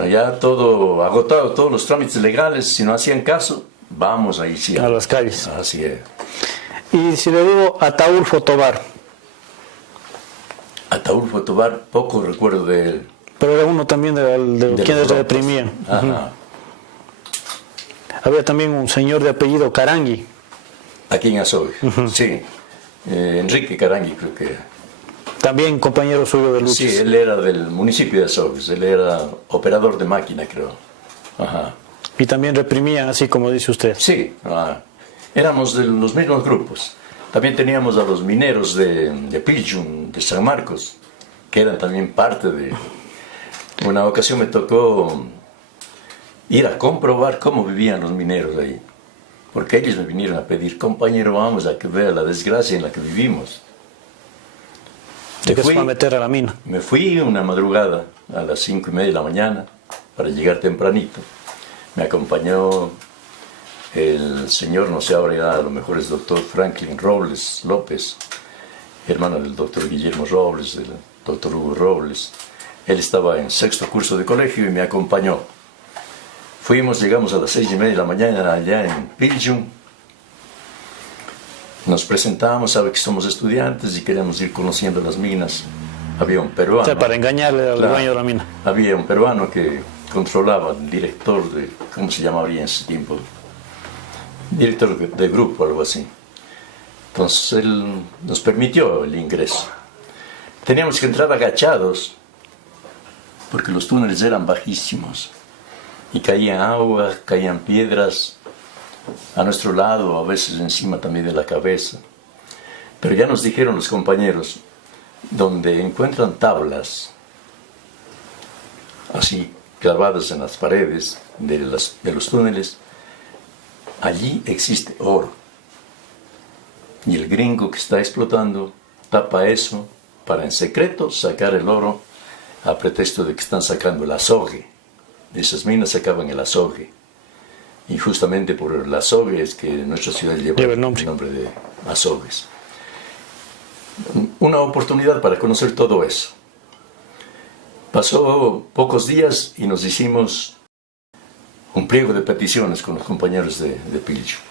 Ya todo agotado, todos los trámites legales, si no hacían caso, vamos ahí sí. A las calles. Así es. Y si le digo Ataúlfo Tobar. Ataúlfo Tobar, poco recuerdo de él. Pero era uno también de quienes reprimían. Ajá. Había también un señor de apellido Carangui. Aquí en Azogue, sí. Enrique Carangui creo que era. También compañero suyo de lucha. Sí, él era del municipio de Azogue, él era operador de máquina, creo. Ajá. Y también reprimían, así como dice usted. Sí, éramos de los mismos grupos. También teníamos a los mineros de Piljum, de San Marcos, que eran también parte de... Una ocasión me tocó ir a comprobar cómo vivían los mineros ahí. Porque ellos me vinieron a pedir, compañero, vamos a que vea la desgracia en la que vivimos. ¿De qué se fue a meter a la mina? Me fui una madrugada a las 5:30 de la mañana para llegar tempranito. Me acompañó el señor, no sé ahora ya, a lo mejor es doctor Franklin Robles López, hermano del doctor Guillermo Robles, del doctor Hugo Robles. Él estaba en sexto curso de colegio y me acompañó. Llegamos a las 6:30 de la mañana allá en Piljum. Nos presentamos, sabe que somos estudiantes y queríamos ir conociendo las minas. Había un peruano. O sea, para engañarle al dueño de la mina. Había un peruano que controlaba, el director de, ¿cómo se llamaría en ese tiempo? Director de grupo, algo así. Entonces él nos permitió el ingreso. Teníamos que entrar agachados, porque los túneles eran bajísimos. Y caían agua, caían piedras a nuestro lado, a veces encima también de la cabeza. Pero ya nos dijeron los compañeros, donde encuentran tablas, así clavadas en las paredes de los túneles, allí existe oro. Y el gringo que está explotando tapa eso para en secreto sacar el oro a pretexto de que están sacando el azogue. De esas minas sacaban el azogue. Y justamente por el azogue es que nuestra ciudad lleva el nombre de Azogues. Una oportunidad para conocer todo eso. Pasó pocos días y nos hicimos un pliego de peticiones con los compañeros de Piljum,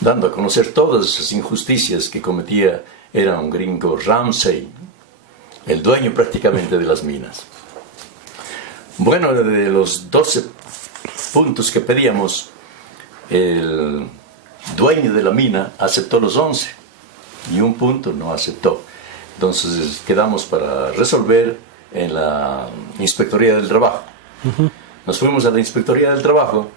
dando a conocer todas esas injusticias que cometía, era un gringo Ramsey, el dueño prácticamente de las minas. Bueno, de los 12 puntos que pedíamos, el dueño de la mina aceptó los 11 y un punto no aceptó. Entonces quedamos para resolver en la Inspectoría del Trabajo. Nos fuimos a la Inspectoría del Trabajo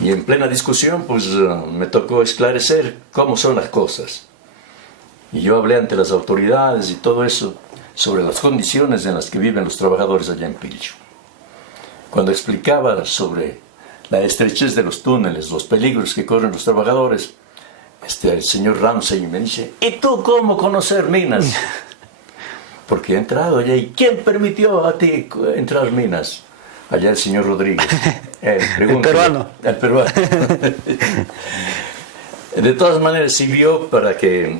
y en plena discusión pues me tocó esclarecer cómo son las cosas. Y yo hablé ante las autoridades y todo eso sobre las condiciones en las que viven los trabajadores allá en Piljum. Cuando explicaba sobre la estrechez de los túneles, los peligros que corren los trabajadores, el señor Ramsey me dice, ¿y tú cómo conocer minas? Porque he entrado allá. ¿Y quién permitió a ti entrar minas? Allá el señor Rodríguez. El peruano. El peruano. De todas maneras sirvió para que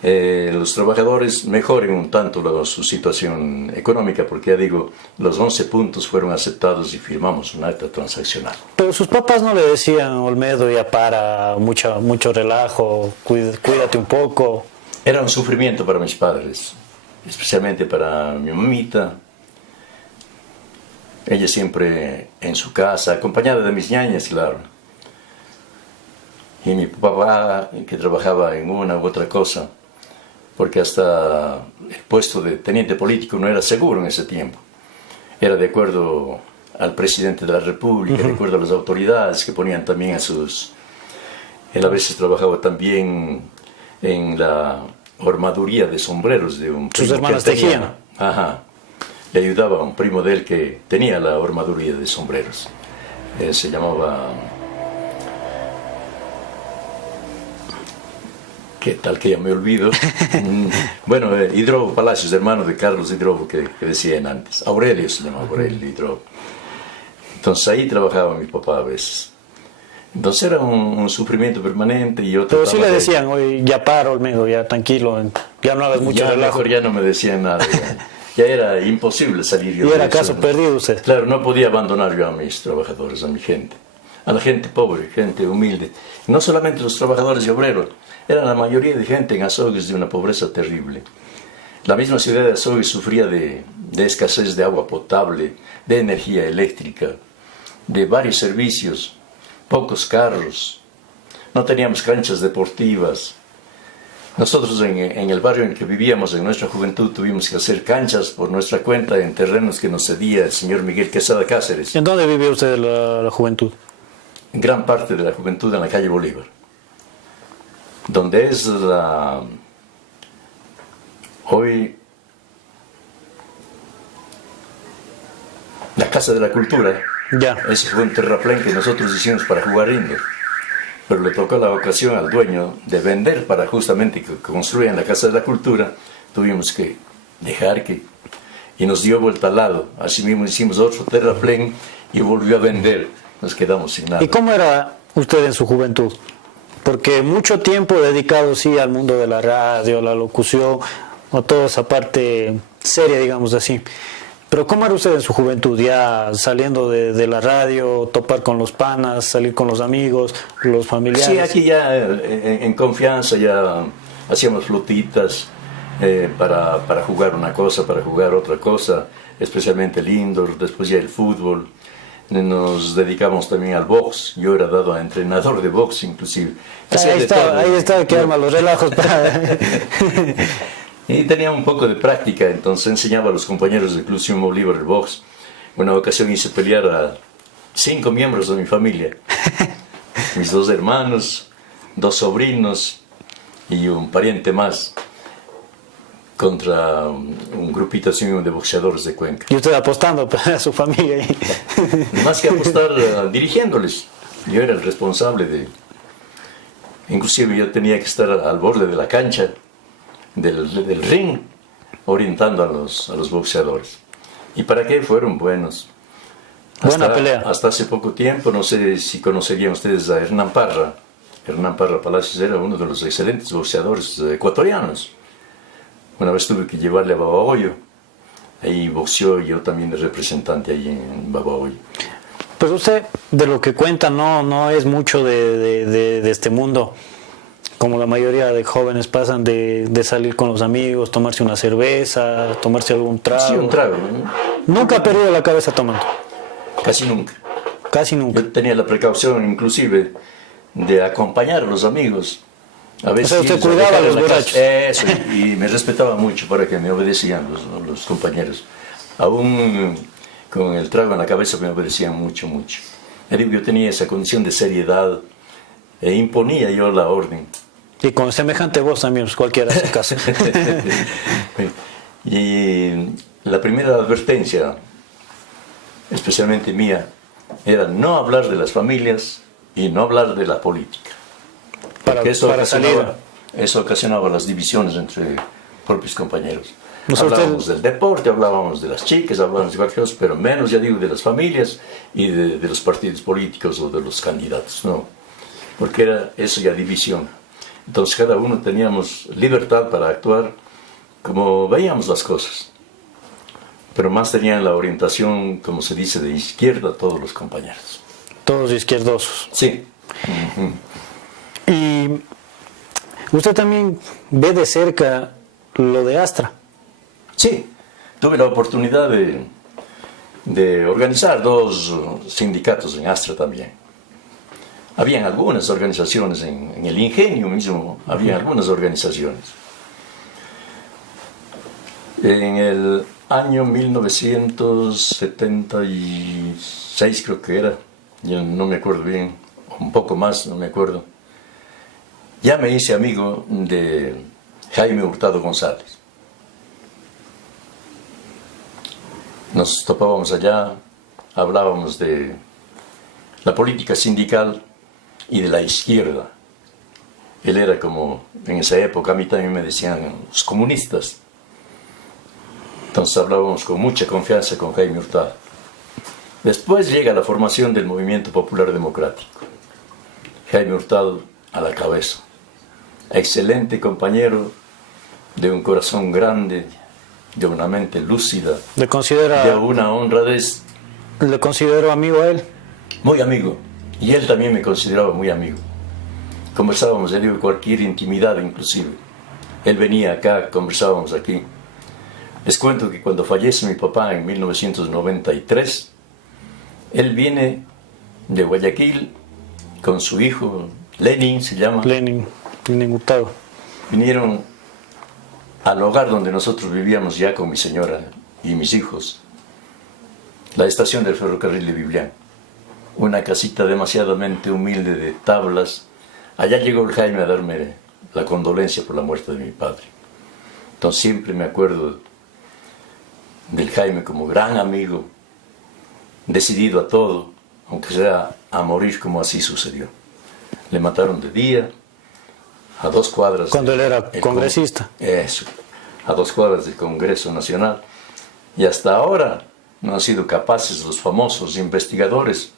los trabajadores mejoren un tanto su situación económica, porque ya digo, los 11 puntos fueron aceptados y firmamos un acta transaccional. Pero sus papás no le decían, Olmedo, ya para, mucho relajo, cuídate un poco. Era un sufrimiento para mis padres, especialmente para mi mamita. Ella siempre en su casa, acompañada de mis ñañas, claro. Y mi papá, que trabajaba en una u otra cosa, porque hasta el puesto de teniente político no era seguro en ese tiempo. Era de acuerdo al presidente de la República, de acuerdo a las autoridades que ponían también a sus... Él a veces trabajaba también en la hormaduría de sombreros de un... Sus hermanas tejían. Ajá. le ayudaba a un primo de él que tenía la armaduría de sombreros. Se llamaba... ¿Qué tal que ya me olvido? Bueno, Hidrobo Palacios, hermano de Carlos Hidrobo, que decían antes. Aurelio se llamaba, Aurelio Hidrobo. Entonces ahí trabajaba mi papá a veces. Entonces era un sufrimiento permanente y yo... Pero sí le decían, oye, ya paro, Olmedo, ya tranquilo, ya no hagas mucho relajo. Mejor ya no me decían nada. Ya era imposible salir yo. Y era caso perdido usted. Claro, no podía abandonar yo a mis trabajadores, a mi gente. A la gente pobre, gente humilde. No solamente los trabajadores y obreros, era la mayoría de gente en Azogues de una pobreza terrible. La misma ciudad de Azogues sufría de escasez de agua potable, de energía eléctrica, de varios servicios, pocos carros, no teníamos canchas deportivas. Nosotros en el barrio en que vivíamos en nuestra juventud tuvimos que hacer canchas por nuestra cuenta en terrenos que nos cedía el señor Miguel Quesada Cáceres. ¿En dónde vivió usted la juventud? En gran parte de la juventud en la calle Bolívar, donde es hoy la Casa de la Cultura. Ya. Ese fue un terraplén que nosotros hicimos para jugar indoor, pero le tocó la ocasión al dueño de vender para justamente que construyan la Casa de la Cultura. Tuvimos que dejar que... y nos dio vuelta al lado. Así mismo hicimos otro terraplén y volvió a vender. Nos quedamos sin nada. ¿Y cómo era usted en su juventud? Porque mucho tiempo dedicado sí al mundo de la radio, la locución, o toda esa parte seria, digamos así. Pero ¿cómo era usted en su juventud? Ya saliendo de la radio, topar con los panas, salir con los amigos, los familiares. Sí, aquí ya en confianza ya hacíamos flutitas para jugar una cosa, para jugar otra cosa, especialmente el indoor, después ya el fútbol. Nos dedicamos también al box. Yo era dado a entrenador de box inclusive. Ahí está que arma los relajos para... Y tenía un poco de práctica, entonces enseñaba a los compañeros del Club Simón Bolívar el box. Una ocasión hice pelear a 5 miembros de mi familia. Mis 2 hermanos, 2 sobrinos y un pariente más, contra un grupito así de boxeadores de Cuenca. Y usted apostando a su familia. Más que apostar, dirigiéndoles. Yo era el responsable de... Inclusive yo tenía que estar al borde de la cancha, del ring, orientando a los boxeadores. ¿Y para qué? Fueron buenos. Buena pelea. Hasta hace poco tiempo, no sé si conocerían ustedes a Hernán Parra. Hernán Parra Palacios era uno de los excelentes boxeadores ecuatorianos. Una vez tuve que llevarle a Babahoyo. Ahí boxeó, yo también de representante ahí en Babahoyo. Pues usted, de lo que cuenta, no es mucho de este mundo. Como la mayoría de jóvenes pasan de salir con los amigos, tomarse una cerveza, tomarse algún trago. Sí, un trago, ¿no? ¿Nunca ha perdido la cabeza tomando? Casi nunca. Casi nunca. Yo tenía la precaución, inclusive, de acompañar a los amigos. A veces, o sea, usted cuidaba a los borrachos. Eso, y me respetaba mucho para que me obedecían los compañeros. Aún con el trago en la cabeza me obedecían mucho. Yo tenía esa condición de seriedad e imponía yo la orden. Y con semejante voz también, pues cualquiera hace caso. Y la primera advertencia, especialmente mía, era no hablar de las familias y no hablar de la política. Porque eso ocasionaba las divisiones entre propios compañeros. Hablábamos del deporte, hablábamos de las chicas, hablábamos de cualquier cosa, pero menos, ya digo, de las familias y de los partidos políticos o de los candidatos, no. Porque era eso ya división. Entonces cada uno teníamos libertad para actuar como veíamos las cosas. Pero más tenían la orientación, como se dice, de izquierda todos los compañeros. Todos izquierdosos. Sí. Y usted también ve de cerca lo de Astra. Sí, tuve la oportunidad de organizar 2 sindicatos en Astra también. Habían algunas organizaciones, en el Ingenio mismo, había algunas organizaciones. En el año 1976 creo que era, yo no me acuerdo bien, un poco más, no me acuerdo. Ya me hice amigo de Jaime Hurtado González. Nos topábamos allá, hablábamos de la política sindical y de la izquierda. Él era como, en esa época a mí también me decían los comunistas. Entonces hablábamos con mucha confianza con Jaime Hurtado. Después llega la formación del Movimiento Popular Democrático. Jaime Hurtado a la cabeza. Excelente compañero, de un corazón grande, de una mente lúcida, de una honradez. ¿Le considero amigo a él? Muy amigo. Y él también me consideraba muy amigo. Conversábamos, le digo, cualquier intimidad inclusive. Él venía acá, conversábamos aquí. Les cuento que cuando fallece mi papá en 1993, él viene de Guayaquil con su hijo, Lenin se llama. Lenin Hurtado. Vinieron al hogar donde nosotros vivíamos ya con mi señora y mis hijos, la estación del ferrocarril de Biblián. Una casita demasiadamente humilde de tablas. Allá llegó el Jaime a darme la condolencia por la muerte de mi padre. Entonces siempre me acuerdo del Jaime como gran amigo, decidido a todo, aunque sea a morir, como así sucedió. Le mataron de día, a 2 cuadras... Cuando él era congresista. Eso, a 2 cuadras del Congreso Nacional. Y hasta ahora no han sido capaces los famosos investigadores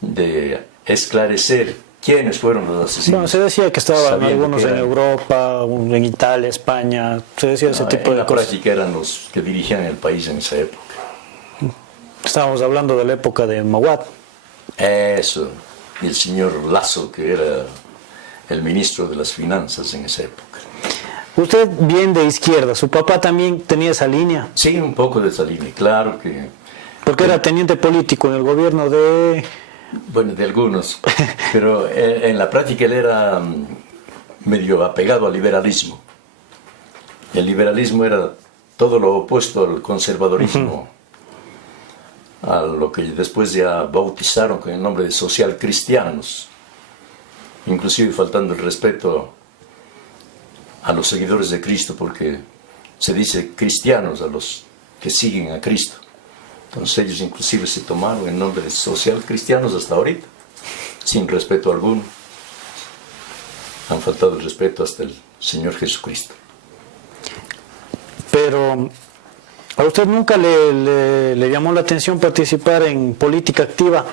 de esclarecer quiénes fueron los asesinos. Bueno, se decía que estaban algunos en Europa, en Italia, España, se decía ese tipo de cosas. En la práctica eran los que dirigían el país en esa época. Estábamos hablando de la época de Mahuad. Eso, y el señor Lazo, que era el ministro de las Finanzas en esa época. Usted bien de izquierda, ¿su papá también tenía esa línea? Sí, un poco de esa línea, claro que... Porque era teniente político en el gobierno de... Bueno, de algunos, pero en la práctica él era medio apegado al liberalismo. El liberalismo era todo lo opuesto al conservadorismo, a lo que después ya bautizaron con el nombre de social cristianos, inclusive faltando el respeto a los seguidores de Cristo, porque se dice cristianos a los que siguen a Cristo. Entonces ellos inclusive se tomaron el nombre de social cristianos hasta ahorita, sin respeto alguno. Han faltado el respeto hasta el Señor Jesucristo. Pero ¿a usted nunca le llamó la atención participar en política activa?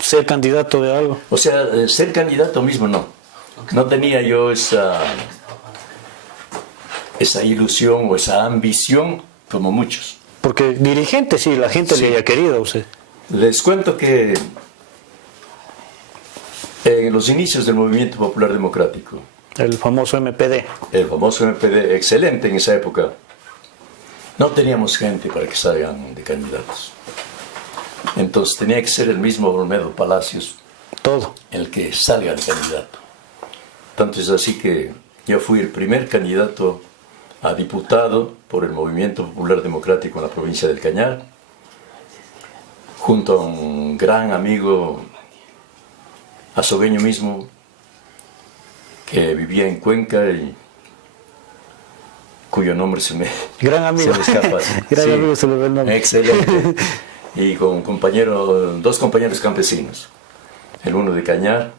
¿Ser candidato de algo? O sea, ser candidato mismo no. No tenía yo esa ilusión o esa ambición como muchos. Porque dirigente sí, la gente le haya querido a usted. Les cuento que en los inicios del Movimiento Popular Democrático, el famoso MPD. El famoso MPD, excelente en esa época, no teníamos gente para que salgan de candidatos. Entonces tenía que ser el mismo Olmedo Palacios el que salga de candidato. Tanto es así que yo fui el primer candidato a diputado por el Movimiento Popular Democrático en la provincia del Cañar, junto a un gran amigo azogueño mismo, que vivía en Cuenca y cuyo nombre se me escapa. Gran amigo, se le ve el nombre. Excelente. Y con dos compañeros campesinos, el uno de Cañar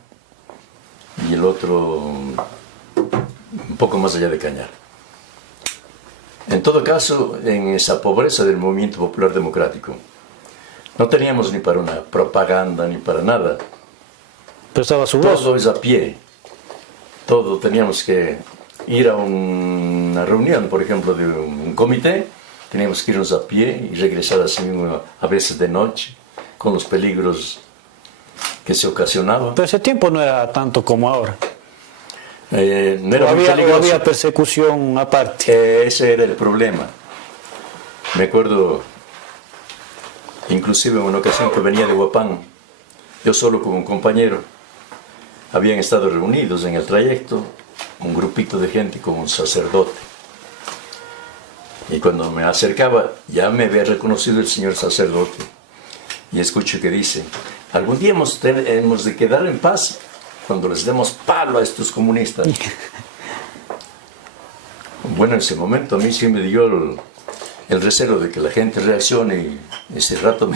y el otro un poco más allá de Cañar. En todo caso, en esa pobreza del Movimiento Popular Democrático, no teníamos ni para una propaganda ni para nada. Pero estaba su voz. Todo es a pie. Todo teníamos que ir a una reunión, por ejemplo, de un comité, teníamos que irnos a pie y regresar así mismo, a veces de noche, con los peligros que se ocasionaban. Pero ese tiempo no era tanto como ahora. No era muy peligroso. Había persecución aparte. Ese era el problema. Me acuerdo, inclusive en una ocasión que venía de Huapán, yo solo con un compañero, habían estado reunidos en el trayecto, un grupito de gente con un sacerdote. Y cuando me acercaba, ya me había reconocido el señor sacerdote. Y escucho que dice, algún día hemos de quedar en paz cuando les demos palo a estos comunistas. Bueno, en ese momento a mí sí me dio el recelo de que la gente reaccione y ese rato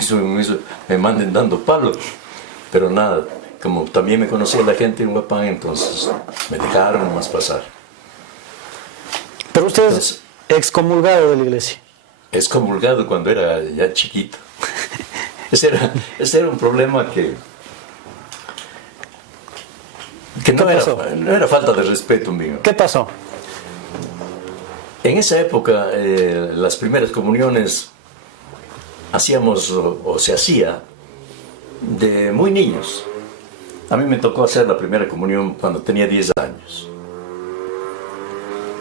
me manden dando palos. Pero nada, como también me conocía la gente en Huapán, entonces me dejaron nomás pasar. Pero usted es excomulgado de la iglesia. Excomulgado cuando era ya chiquito. Ese era un problema que no era falta de respeto mío. ¿Qué pasó? En esa época, las primeras comuniones hacíamos, o se hacía, de muy niños. A mí me tocó hacer la primera comunión cuando tenía 10 años.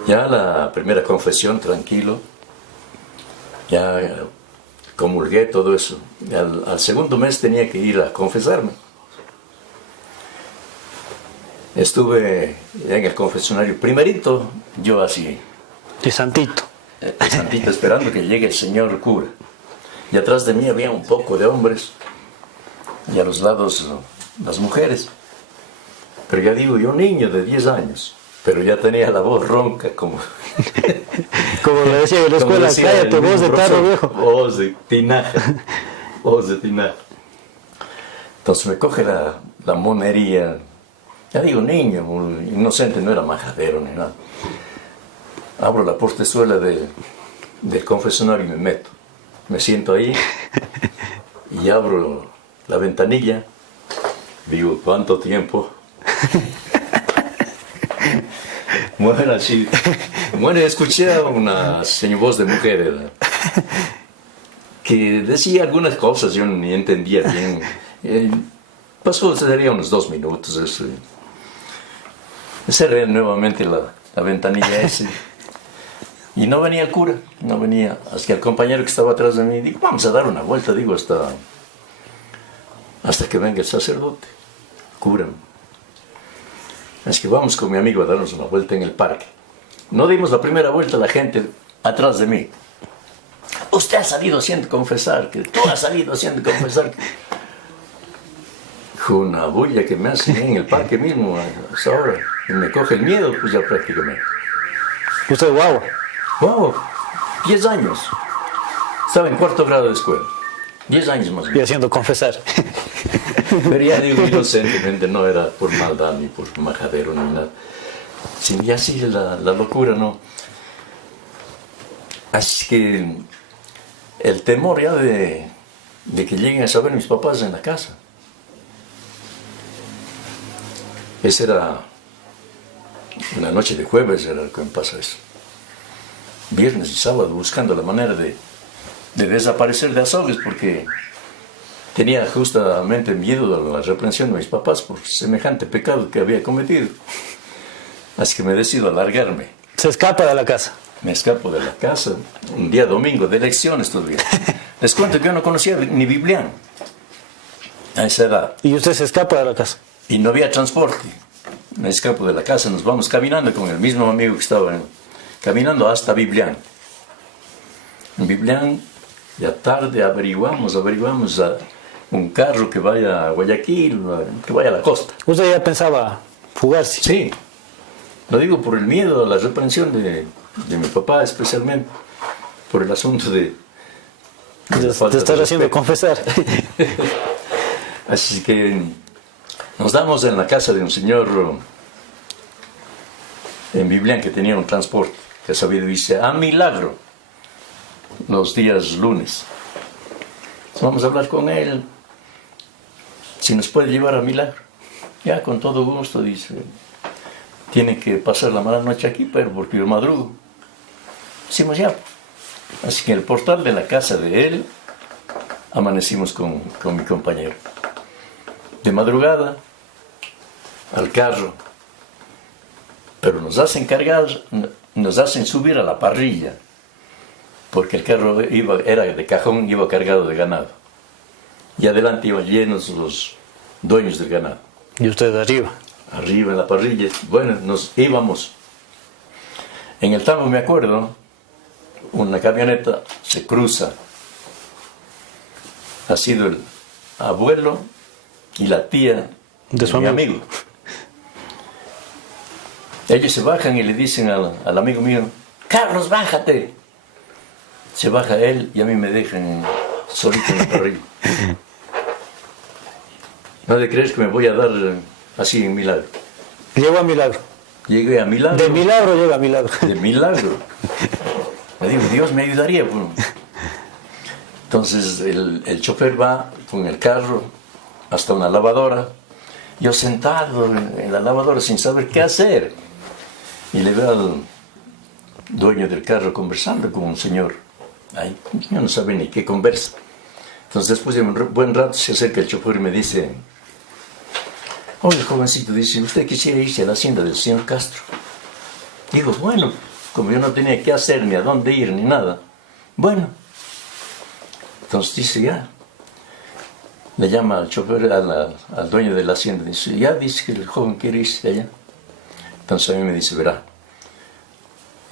Ya la primera confesión, tranquilo, ya comulgué todo eso. Al segundo mes tenía que ir a confesarme. Estuve en el confesionario primerito, yo así. De santito. De santito, esperando que llegue el señor cura. Y atrás de mí había un poco de hombres y a los lados las mujeres. Pero ya digo, yo niño de 10 años, pero ya tenía la voz ronca como... Como le decía en la escuela, cállate, voz de tarro viejo. Voz de tinaja, voz de tinaja. Entonces me coge la monería, ya digo, niño, muy inocente, no era majadero ni nada. Abro la portezuela del confesionario y me meto. Me siento ahí y abro la ventanilla. Digo, ¿cuánto tiempo? Bueno, así. Bueno, escuché a una voz de mujer, ¿verdad?, que decía algunas cosas, yo ni entendía bien. Pasó, sería unos 2 minutos. Cerré nuevamente la ventanilla esa. Y no venía el cura, no venía. Hasta que el compañero que estaba atrás de mí dijo, vamos a dar una vuelta, digo, hasta que venga el sacerdote, cura. Es que vamos con mi amigo a darnos una vuelta en el parque. No dimos la primera vuelta, la gente atrás de mí. Usted ha salido haciendo confesar, que tú has salido haciendo confesar. Una bulla que me hacen en el parque mismo, hasta ahora. Y me coge el miedo, pues ya prácticamente. Usted, guau. Wow, 10 años. Estaba en 4º grado de escuela. 10 años más o Y menos. haciendo confesar. Pero ya digo, inocentemente, no era por maldad ni por majadero ni nada. Sino ya sí, la locura, ¿no? Así que el temor ya de que lleguen a saber mis papás en la casa. Esa era una noche de jueves, era lo que me pasa eso. Viernes y sábado buscando la manera de desaparecer de Azogues porque tenía justamente miedo de la reprensión de mis papás por semejante pecado que había cometido. Así que me decido a largarme. Se escapa de la casa. Me escapo de la casa, un día domingo, de elecciones todavía. Les cuento que yo no conocía ni Biblián a esa edad. Y usted se escapa de la casa. Y no había transporte. Me escapo de la casa, nos vamos caminando con el mismo amigo que estaba caminando hasta Biblián. En Biblián, ya tarde averiguamos un carro que vaya a Guayaquil, que vaya a la costa. Usted ya pensaba fugarse. Sí, lo digo por el miedo a la reprensión de mi papá, especialmente por el asunto de estar haciendo confesar. Así que nos damos en la casa de un señor en Biblián que tenía un transporte, que sabía irse a Milagro los días lunes. Entonces vamos a hablar con él si nos puede llevar a Milagro. Ya, con todo gusto, dice. Tiene que pasar la mala noche aquí, pero porque yo madrugo. Decimos ya. Así que en el portal de la casa de él amanecimos con mi compañero. De madrugada al carro, pero nos hacen cargar, nos hacen subir a la parrilla, porque el carro era de cajón, iba cargado de ganado, y adelante iban llenos los dueños del ganado. Y usted de arriba. Arriba en la parrilla. Bueno, nos íbamos. En el Tambo, me acuerdo, una camioneta se cruza. Ha sido el abuelo y la tía de su mi amigo. Ellos se bajan y le dicen al amigo mío, Carlos, bájate. Se baja él y a mí me dejan solito en la parrilla. ¿No te crees que me voy a dar así en milagro? Llegó a milagro. Llegué a milagro. De milagro llega a milagro. De milagro. Me digo, Dios me ayudaría. Pues. Entonces el chofer va con el carro hasta una lavadora. Yo sentado en la lavadora sin saber qué hacer. Y le veo al dueño del carro conversando con un señor. Ay, yo no sabía ni qué conversa. Entonces después de un buen rato se acerca el chofer y me dice: oye, jovencito, dice, ¿usted quisiera irse a la hacienda del señor Castro? Digo, bueno, como yo no tenía qué hacer, ni a dónde ir, ni nada. Bueno. Entonces dice, ya. Le llama al chofer, al dueño de la hacienda. Dice, ya, dice que el joven quiere irse allá. Entonces a mí me dice, verá,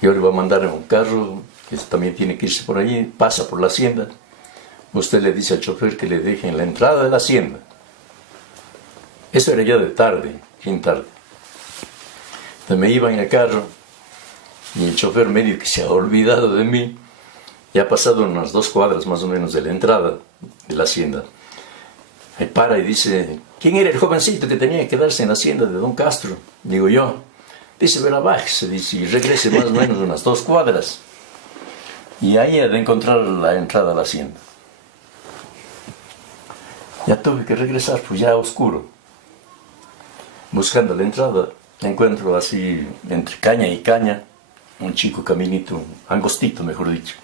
yo le voy a mandar en un carro, que también tiene que irse por allí, pasa por la hacienda. Usted le dice al chofer que le deje en la entrada de la hacienda. Eso era ya de tarde, bien tarde. Entonces me iba en el carro y el chofer medio que se ha olvidado de mí. Ya ha pasado unas 2 cuadras más o menos de la entrada de la hacienda. Me para y dice, ¿quién era el jovencito que tenía que quedarse en la hacienda de don Castro? Digo yo. Dice, verá, bájese, dice, y regrese más o menos unas 2 cuadras. Y ahí he de encontrar la entrada a la hacienda. Ya tuve que regresar, pues ya oscuro. Buscando la entrada, encuentro así, entre caña y caña, un chico caminito, angostito mejor dicho.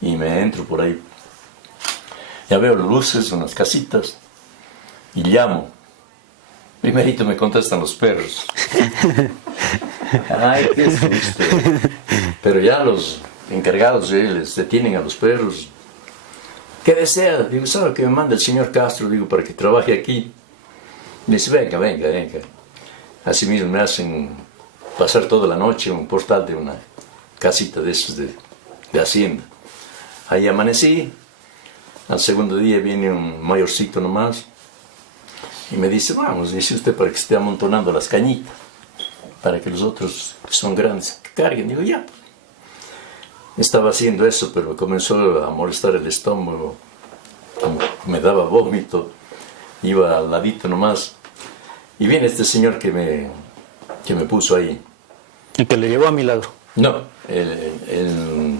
Y me entro por ahí. Ya veo luces, unas casitas, y llamo. Primerito me contestan los perros. Ay, qué susto. Pero ya los encargados les detienen a los perros. ¿Qué desea? Digo, ¿sabe que me manda el señor Castro? Digo, para que trabaje aquí. Me dice, venga, venga, venga. Así mismo me hacen pasar toda la noche en un portal de una casita de esos de hacienda. Ahí amanecí. Al segundo día viene un mayorcito nomás y me dice, vamos, dice usted, para que esté amontonando las cañitas, para que los otros que son grandes carguen. Digo, ya. Estaba haciendo eso, pero me comenzó a molestar el estómago, me daba vómito, iba al ladito nomás. Y viene este señor que me puso ahí. ¿El que le llevó a milagro? No, el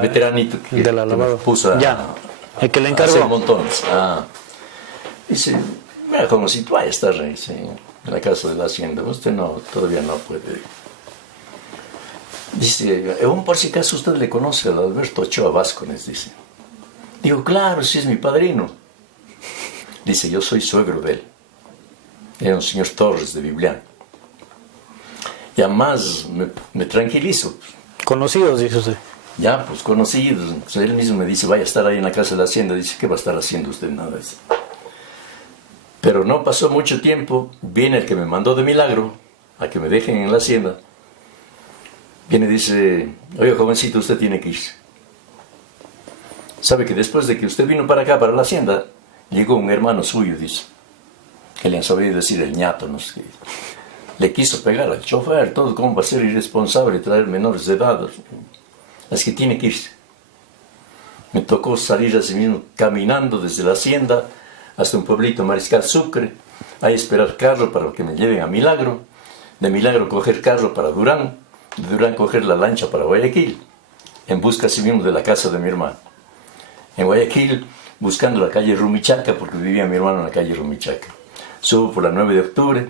veteranito que, de la lavadora. Me puso ya, el que le encargó. Hacer montones. Dice, mira, como si tú vayas a estar en la casa de la hacienda, usted no, todavía no puede. Dice, por si acaso usted le conoce al Alberto Ochoa Vázquez, dice. Digo, claro, sí es mi padrino. Dice, yo soy suegro de él. Era un señor Torres de Biblián. Ya más me tranquilizo. Conocidos, dice usted. Ya, pues conocidos. Entonces, él mismo me dice, vaya a estar ahí en la casa de la hacienda. Dice, ¿qué va a estar haciendo usted? Nada. Pero no pasó mucho tiempo. Viene el que me mandó de milagro a que me dejen en la hacienda. Viene y dice, oye, jovencito, usted tiene que irse. Sabe que después de que usted vino para acá, para la hacienda, llegó un hermano suyo, dice, que le han sabido decir el ñato, no sé qué. Le quiso pegar al chofer, todo, cómo va a ser irresponsable traer menores de edad. Es que tiene que irse. Me tocó salir así mismo caminando desde la hacienda hasta un pueblito, Mariscal Sucre, ahí esperar carro para que me lleven a Milagro, de Milagro coger carro para Durán, de Durán coger la lancha para Guayaquil, en busca así mismo de la casa de mi hermano. En Guayaquil, buscando la calle Rumichaca, porque vivía mi hermano en la calle Rumichaca. Subo por la 9 de octubre,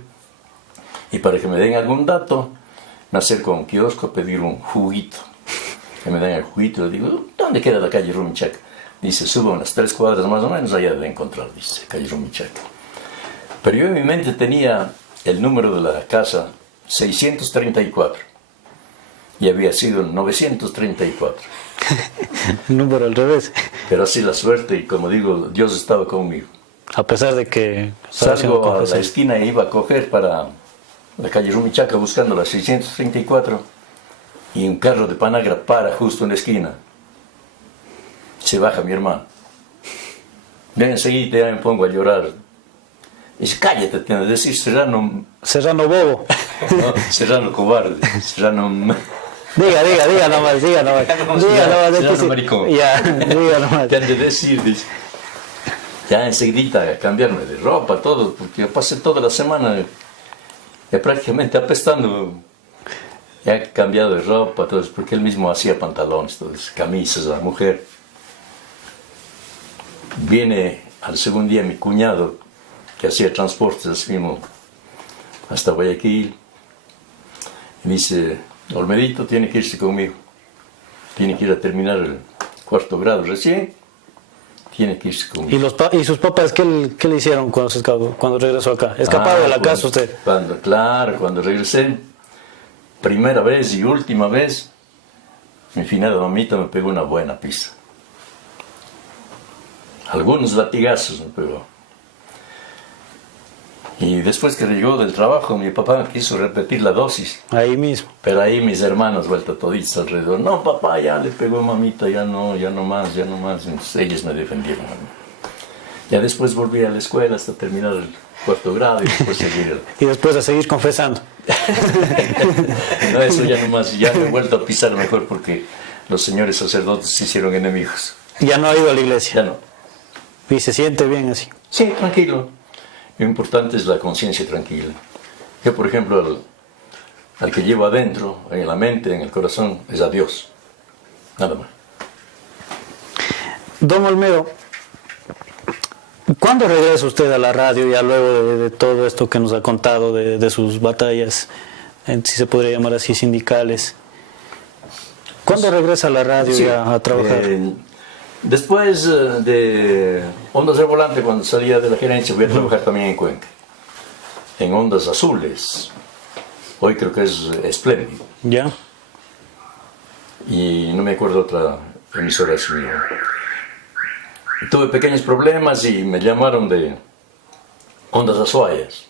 y para que me den algún dato, me acerco a un kiosco a pedir un juguito. Que me den el juguito, le digo, ¿dónde queda la calle Rumichaca? Dice, subo unas 3 cuadras más o menos, allá de encontrar, dice, calle Rumichaca. Pero yo en mi mente tenía el número de la casa 634, y había sido el 934. Número al revés. Pero así la suerte, y como digo, Dios estaba conmigo. A pesar de que salgo a la esquina e iba a coger para la calle Rumichaca buscando la 634 y un carro de Panagra para justo en la esquina. Se baja mi hermano. Ven enseguida, ya me pongo a llorar. Dice, cállate, tienes que decir Serrano. Serrano bobo. No, Serrano cobarde. Serrano. Diga nomás. Diga nomás. Ya, diga nomás. ¿Qué han de decir? Dice. Ya enseguida cambiarme de ropa, todo, porque yo pasé toda la semana ya prácticamente apestando. Ya he cambiado de ropa, todo, porque él mismo hacía pantalones, todas, camisas a la mujer. Viene al segundo día mi cuñado, que hacía transportes así mismo hasta Guayaquil, y dice: Olmedito tiene que irse conmigo, tiene que ir a terminar el 4º grado recién, tiene que irse conmigo. ¿Y sus papás qué le hicieron cuando regresó acá? ¿Escapado de la casa usted? Cuando regresé, primera vez y última vez, mi finada mamita me pegó una buena pizza. Algunos latigazos me pegó. Y después que llegó del trabajo, mi papá quiso repetir la dosis. Ahí mismo. Pero ahí mis hermanos vuelto toditos alrededor. No, papá, ya le pegó mamita, ya no más. Entonces ellos me defendieron. Ya después volví a la escuela hasta terminar el 4º grado y después seguir. Y después a seguir confesando. No, eso ya no más. Ya me he vuelto a pisar mejor porque los señores sacerdotes se hicieron enemigos. Ya no ha ido a la iglesia. Ya no. Y se siente bien así. Sí, tranquilo. Lo importante es la conciencia tranquila. Yo, por ejemplo, al que llevo adentro, en la mente, en el corazón, es a Dios. Nada más. Don Olmedo, ¿cuándo regresa usted a la radio ya luego de todo esto que nos ha contado de sus batallas, si se podría llamar así, sindicales? ¿Cuándo regresa a la radio ya a trabajar? Después de Ondas Revolante, cuando salía de la gerencia, voy a trabajar también en Cuenca, en Ondas Azules. Hoy creo que es Espléndido. ¿Ya? Y no me acuerdo otra emisora así. Tuve pequeños problemas y me llamaron de Ondas Azuayas,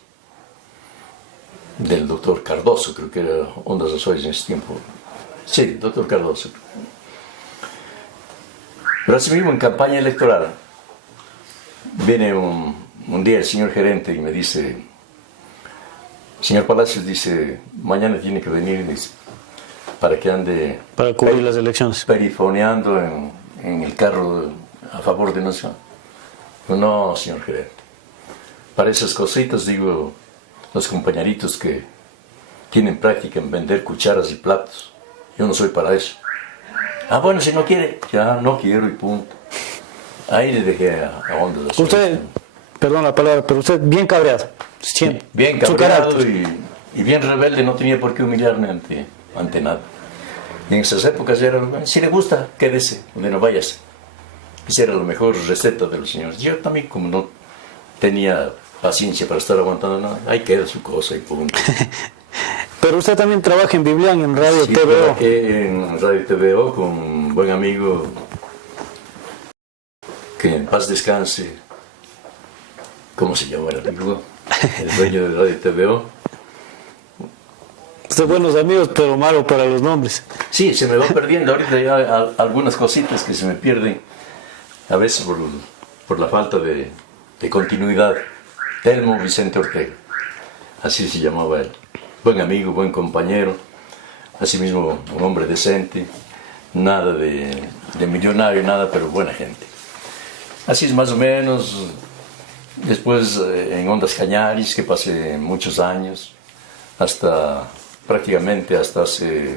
del doctor Cardoso, creo que era Ondas Azuayas en ese tiempo. Sí, doctor Cardoso. Pero así mismo en campaña electoral viene un día el señor gerente y me dice: señor Palacios, dice, mañana tiene que venir, dice, para que ande para cubrir las elecciones, perifoneando en el carro a favor de nosotros. No, señor gerente, para esas cositas, digo, los compañeritos que tienen práctica en vender cucharas y platos, yo no soy para eso. Ah, bueno, si no quiere, ya no quiero y punto. Ahí le dejé a Ondas Azules. Usted, perdón la palabra, pero usted bien cabreado. Sí, bien cabreado y bien rebelde, no tenía por qué humillarme ante nada. Y en esas épocas era, si le gusta, quédese, donde no vayas. Esa era la mejor receta de los señores. Yo también, como no tenía paciencia para estar aguantando nada, ahí queda su cosa y punto. Pero usted también trabaja en Biblián, en Radio Sí, TVO. Trabajé en Radio TVO con un buen amigo, que en paz descanse. ¿Cómo se llama el amigo? El dueño de Radio TVO. Usted buenos amigos, pero malo para los nombres. Sí, se me va perdiendo ahorita ya algunas cositas que se me pierden, a veces por la falta de continuidad. Telmo Vicente Ortega, así se llamaba él. Buen amigo, buen compañero, asimismo un hombre decente, nada de millonario, nada, pero buena gente. Así es más o menos. Después en Ondas Cañaris, que pasé muchos años, prácticamente hasta hace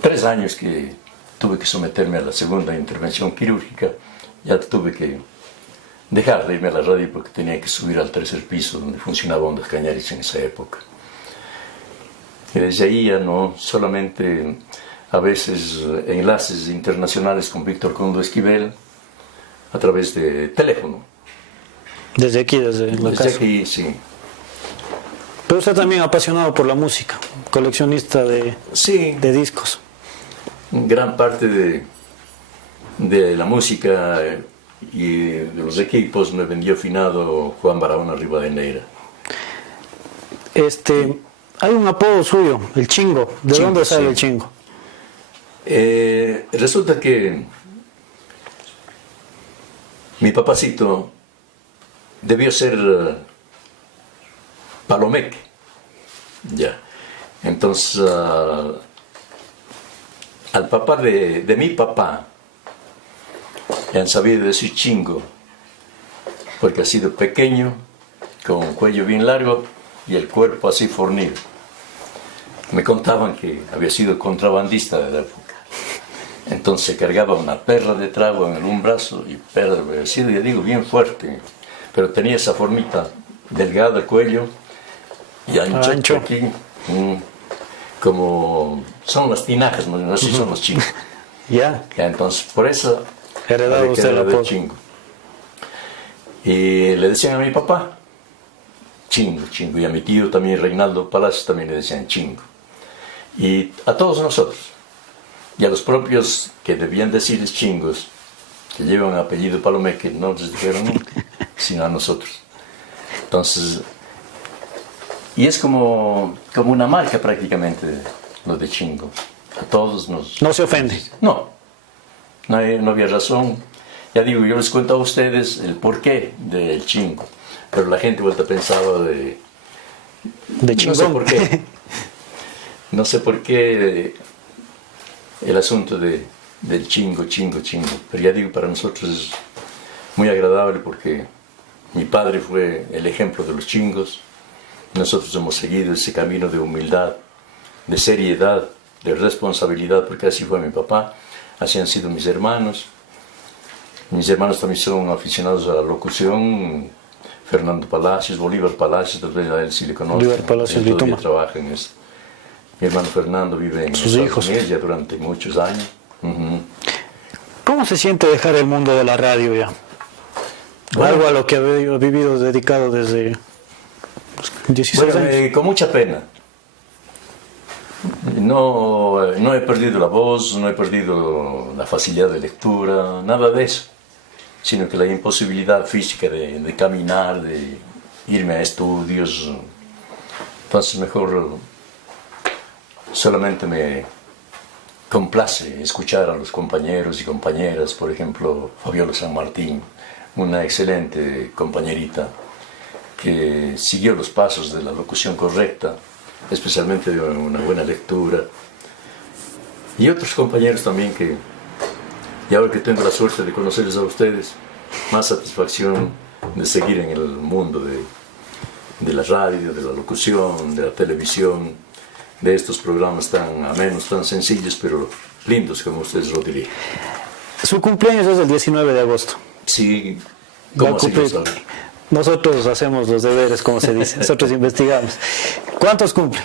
3 años que tuve que someterme a la segunda intervención quirúrgica. Ya tuve que dejar de irme a la radio porque tenía que subir al 3er piso donde funcionaba Ondas Cañaris en esa época. Y desde ahí ya no, solamente a veces enlaces internacionales con Víctor Condo Esquivel a través de teléfono. Desde aquí, desde la casa. Desde aquí, sí. Pero usted también apasionado por la música, coleccionista de discos. Gran parte de la música y de los equipos me vendió finado Juan Barahona Rivadeneira. Hay un apodo suyo, el Chingo. ¿De Chingo, dónde sale sí. el Chingo? Resulta que mi papacito debió ser palomeque. Ya. Entonces al papá de mi papá le han sabido decir chingo, porque ha sido pequeño, con un cuello bien largo y el cuerpo así fornido. Me contaban que había sido contrabandista de la época. Entonces cargaba una perla de trago en un brazo y perla, había sido, ya digo, bien fuerte, pero tenía esa formita delgada el cuello y ancho. Aquí, como son las tinajas, no sé si son los chingos. Ya. Entonces, por eso heredado usted el apodo. Chingo. Y le decían a mi papá Chingo, Chingo, y a mi tío también, Reinaldo Palacios, también le decían Chingo. Y a todos nosotros, y a los propios que debían decirles chingos, que llevan apellido Palomeque, no les dijeron nunca, sino a nosotros. Entonces, y es como una marca prácticamente, lo de chingo. A todos nos... ¿No se ofende? No había razón. Ya digo, yo les cuento a ustedes el porqué del chingo, pero la gente vuelta pensaba de chingón. No sé por qué. No sé por qué el asunto del chingo. Pero ya digo, para nosotros es muy agradable porque mi padre fue el ejemplo de los chingos. Nosotros hemos seguido ese camino de humildad, de seriedad, de responsabilidad, porque así fue mi papá, así han sido mis hermanos. Mis hermanos también son aficionados a la locución. Fernando Palacios, Bolívar Palacios, tal vez a él sí le conoce. Bolívar Palacios, él todavía trabaja en eso. Mi hermano Fernando vive en Estados Unidos ya durante muchos años. ¿Cómo se siente dejar el mundo de la radio ya? Bueno, algo a lo que ha vivido dedicado desde 16 años. Con mucha pena. No he perdido la voz, no he perdido la facilidad de lectura, nada de eso, sino que la imposibilidad física de caminar, de irme a estudios. Entonces mejor solamente me complace escuchar a los compañeros y compañeras, por ejemplo, Fabiola San Martín, una excelente compañerita que siguió los pasos de la locución correcta, especialmente de una buena lectura, y otros compañeros también que, y ahora que tengo la suerte de conocerles a ustedes, más satisfacción de seguir en el mundo de la radio, de la locución, de la televisión, de estos programas tan amenos, tan sencillos, pero lindos, como ustedes lo dirían. Su cumpleaños es el 19 de agosto. Sí, ¿cómo así lo saben? Nosotros hacemos los deberes, como se dice, nosotros investigamos. ¿Cuántos cumple?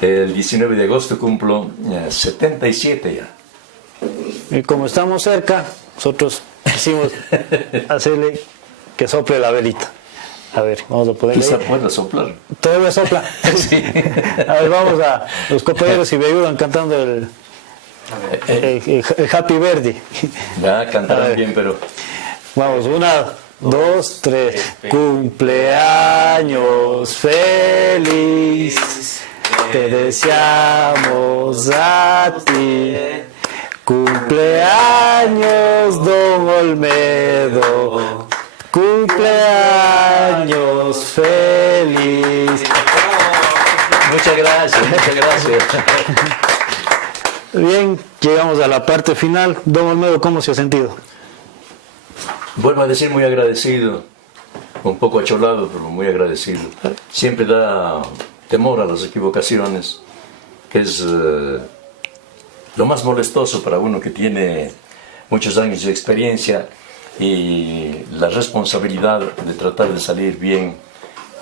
El 19 de agosto cumplo 77 ya. Y como estamos cerca, nosotros quisimos hacerle que sople la velita. A ver, vamos a poder Quizá pueda soplar. Todavía sopla. Sí. A ver, vamos a los compañeros si me ayudan cantando el Happy Birthday. Ya, cantarán bien, pero... Vamos, 1, 2, 3. Cumpleaños feliz, te deseamos a ti. Cumpleaños, don Olmedo. Cumpleaños feliz. Muchas gracias. Bien, llegamos a la parte final. Don Olmedo, ¿cómo se ha sentido? Bueno, a decir muy agradecido, un poco acholado, pero muy agradecido. Siempre da temor a las equivocaciones, que es lo más molestoso para uno que tiene muchos años de experiencia y la responsabilidad de tratar de salir bien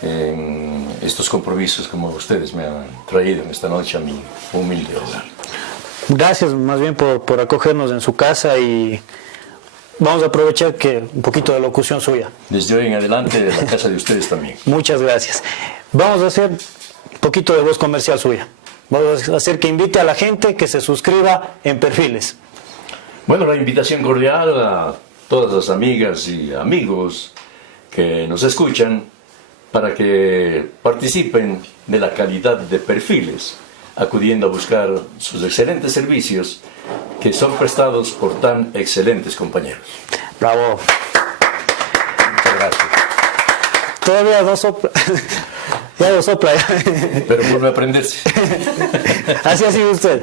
en estos compromisos como ustedes me han traído en esta noche a mi humilde hogar. Gracias más bien por acogernos en su casa y vamos a aprovechar que un poquito de locución suya. Desde hoy en adelante, la casa de ustedes también. Muchas gracias. Vamos a hacer un poquito de voz comercial suya. Vamos a hacer que invite a la gente que se suscriba en Perfiles. Bueno, la invitación cordial a todas las amigas y amigos que nos escuchan para que participen de la calidad de Perfiles, acudiendo a buscar sus excelentes servicios que son prestados por tan excelentes compañeros. Bravo. Muchas gracias. Todavía no sopla. Ya lo sopla. Pero vuelve a aprenderse. Así ha sido usted.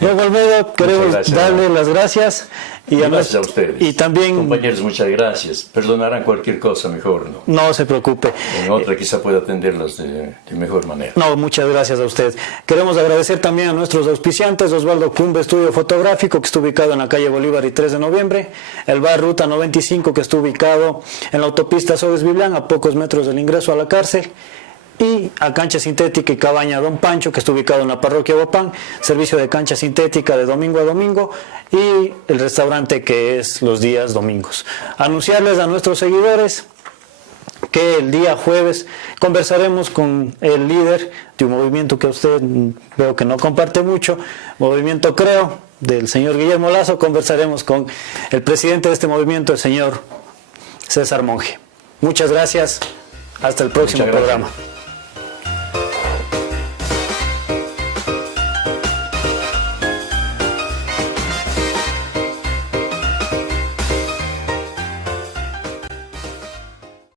Don Olmedo, queremos gracias, darle las gracias. Y gracias a ustedes. Y también... Compañeros, muchas gracias. Perdonarán cualquier cosa mejor, ¿no? No se preocupe. En otra quizá pueda atenderlas de mejor manera. No, muchas gracias a usted. Queremos agradecer también a nuestros auspiciantes, Osvaldo Cumbe Estudio Fotográfico, que está ubicado en la calle Bolívar y 3 de noviembre, el bar Ruta 95, que está ubicado en la autopista Sodes Biblián, a pocos metros del ingreso a la cárcel, y a Cancha Sintética y Cabaña Don Pancho, que está ubicado en la parroquia Bopán, servicio de cancha sintética de domingo a domingo, y el restaurante que es los días domingos. Anunciarles a nuestros seguidores que el día jueves conversaremos con el líder de un movimiento que usted veo que no comparte mucho, Movimiento Creo, del señor Guillermo Lazo. Conversaremos con el presidente de este movimiento, el señor César Monge. Muchas gracias, hasta el próximo programa.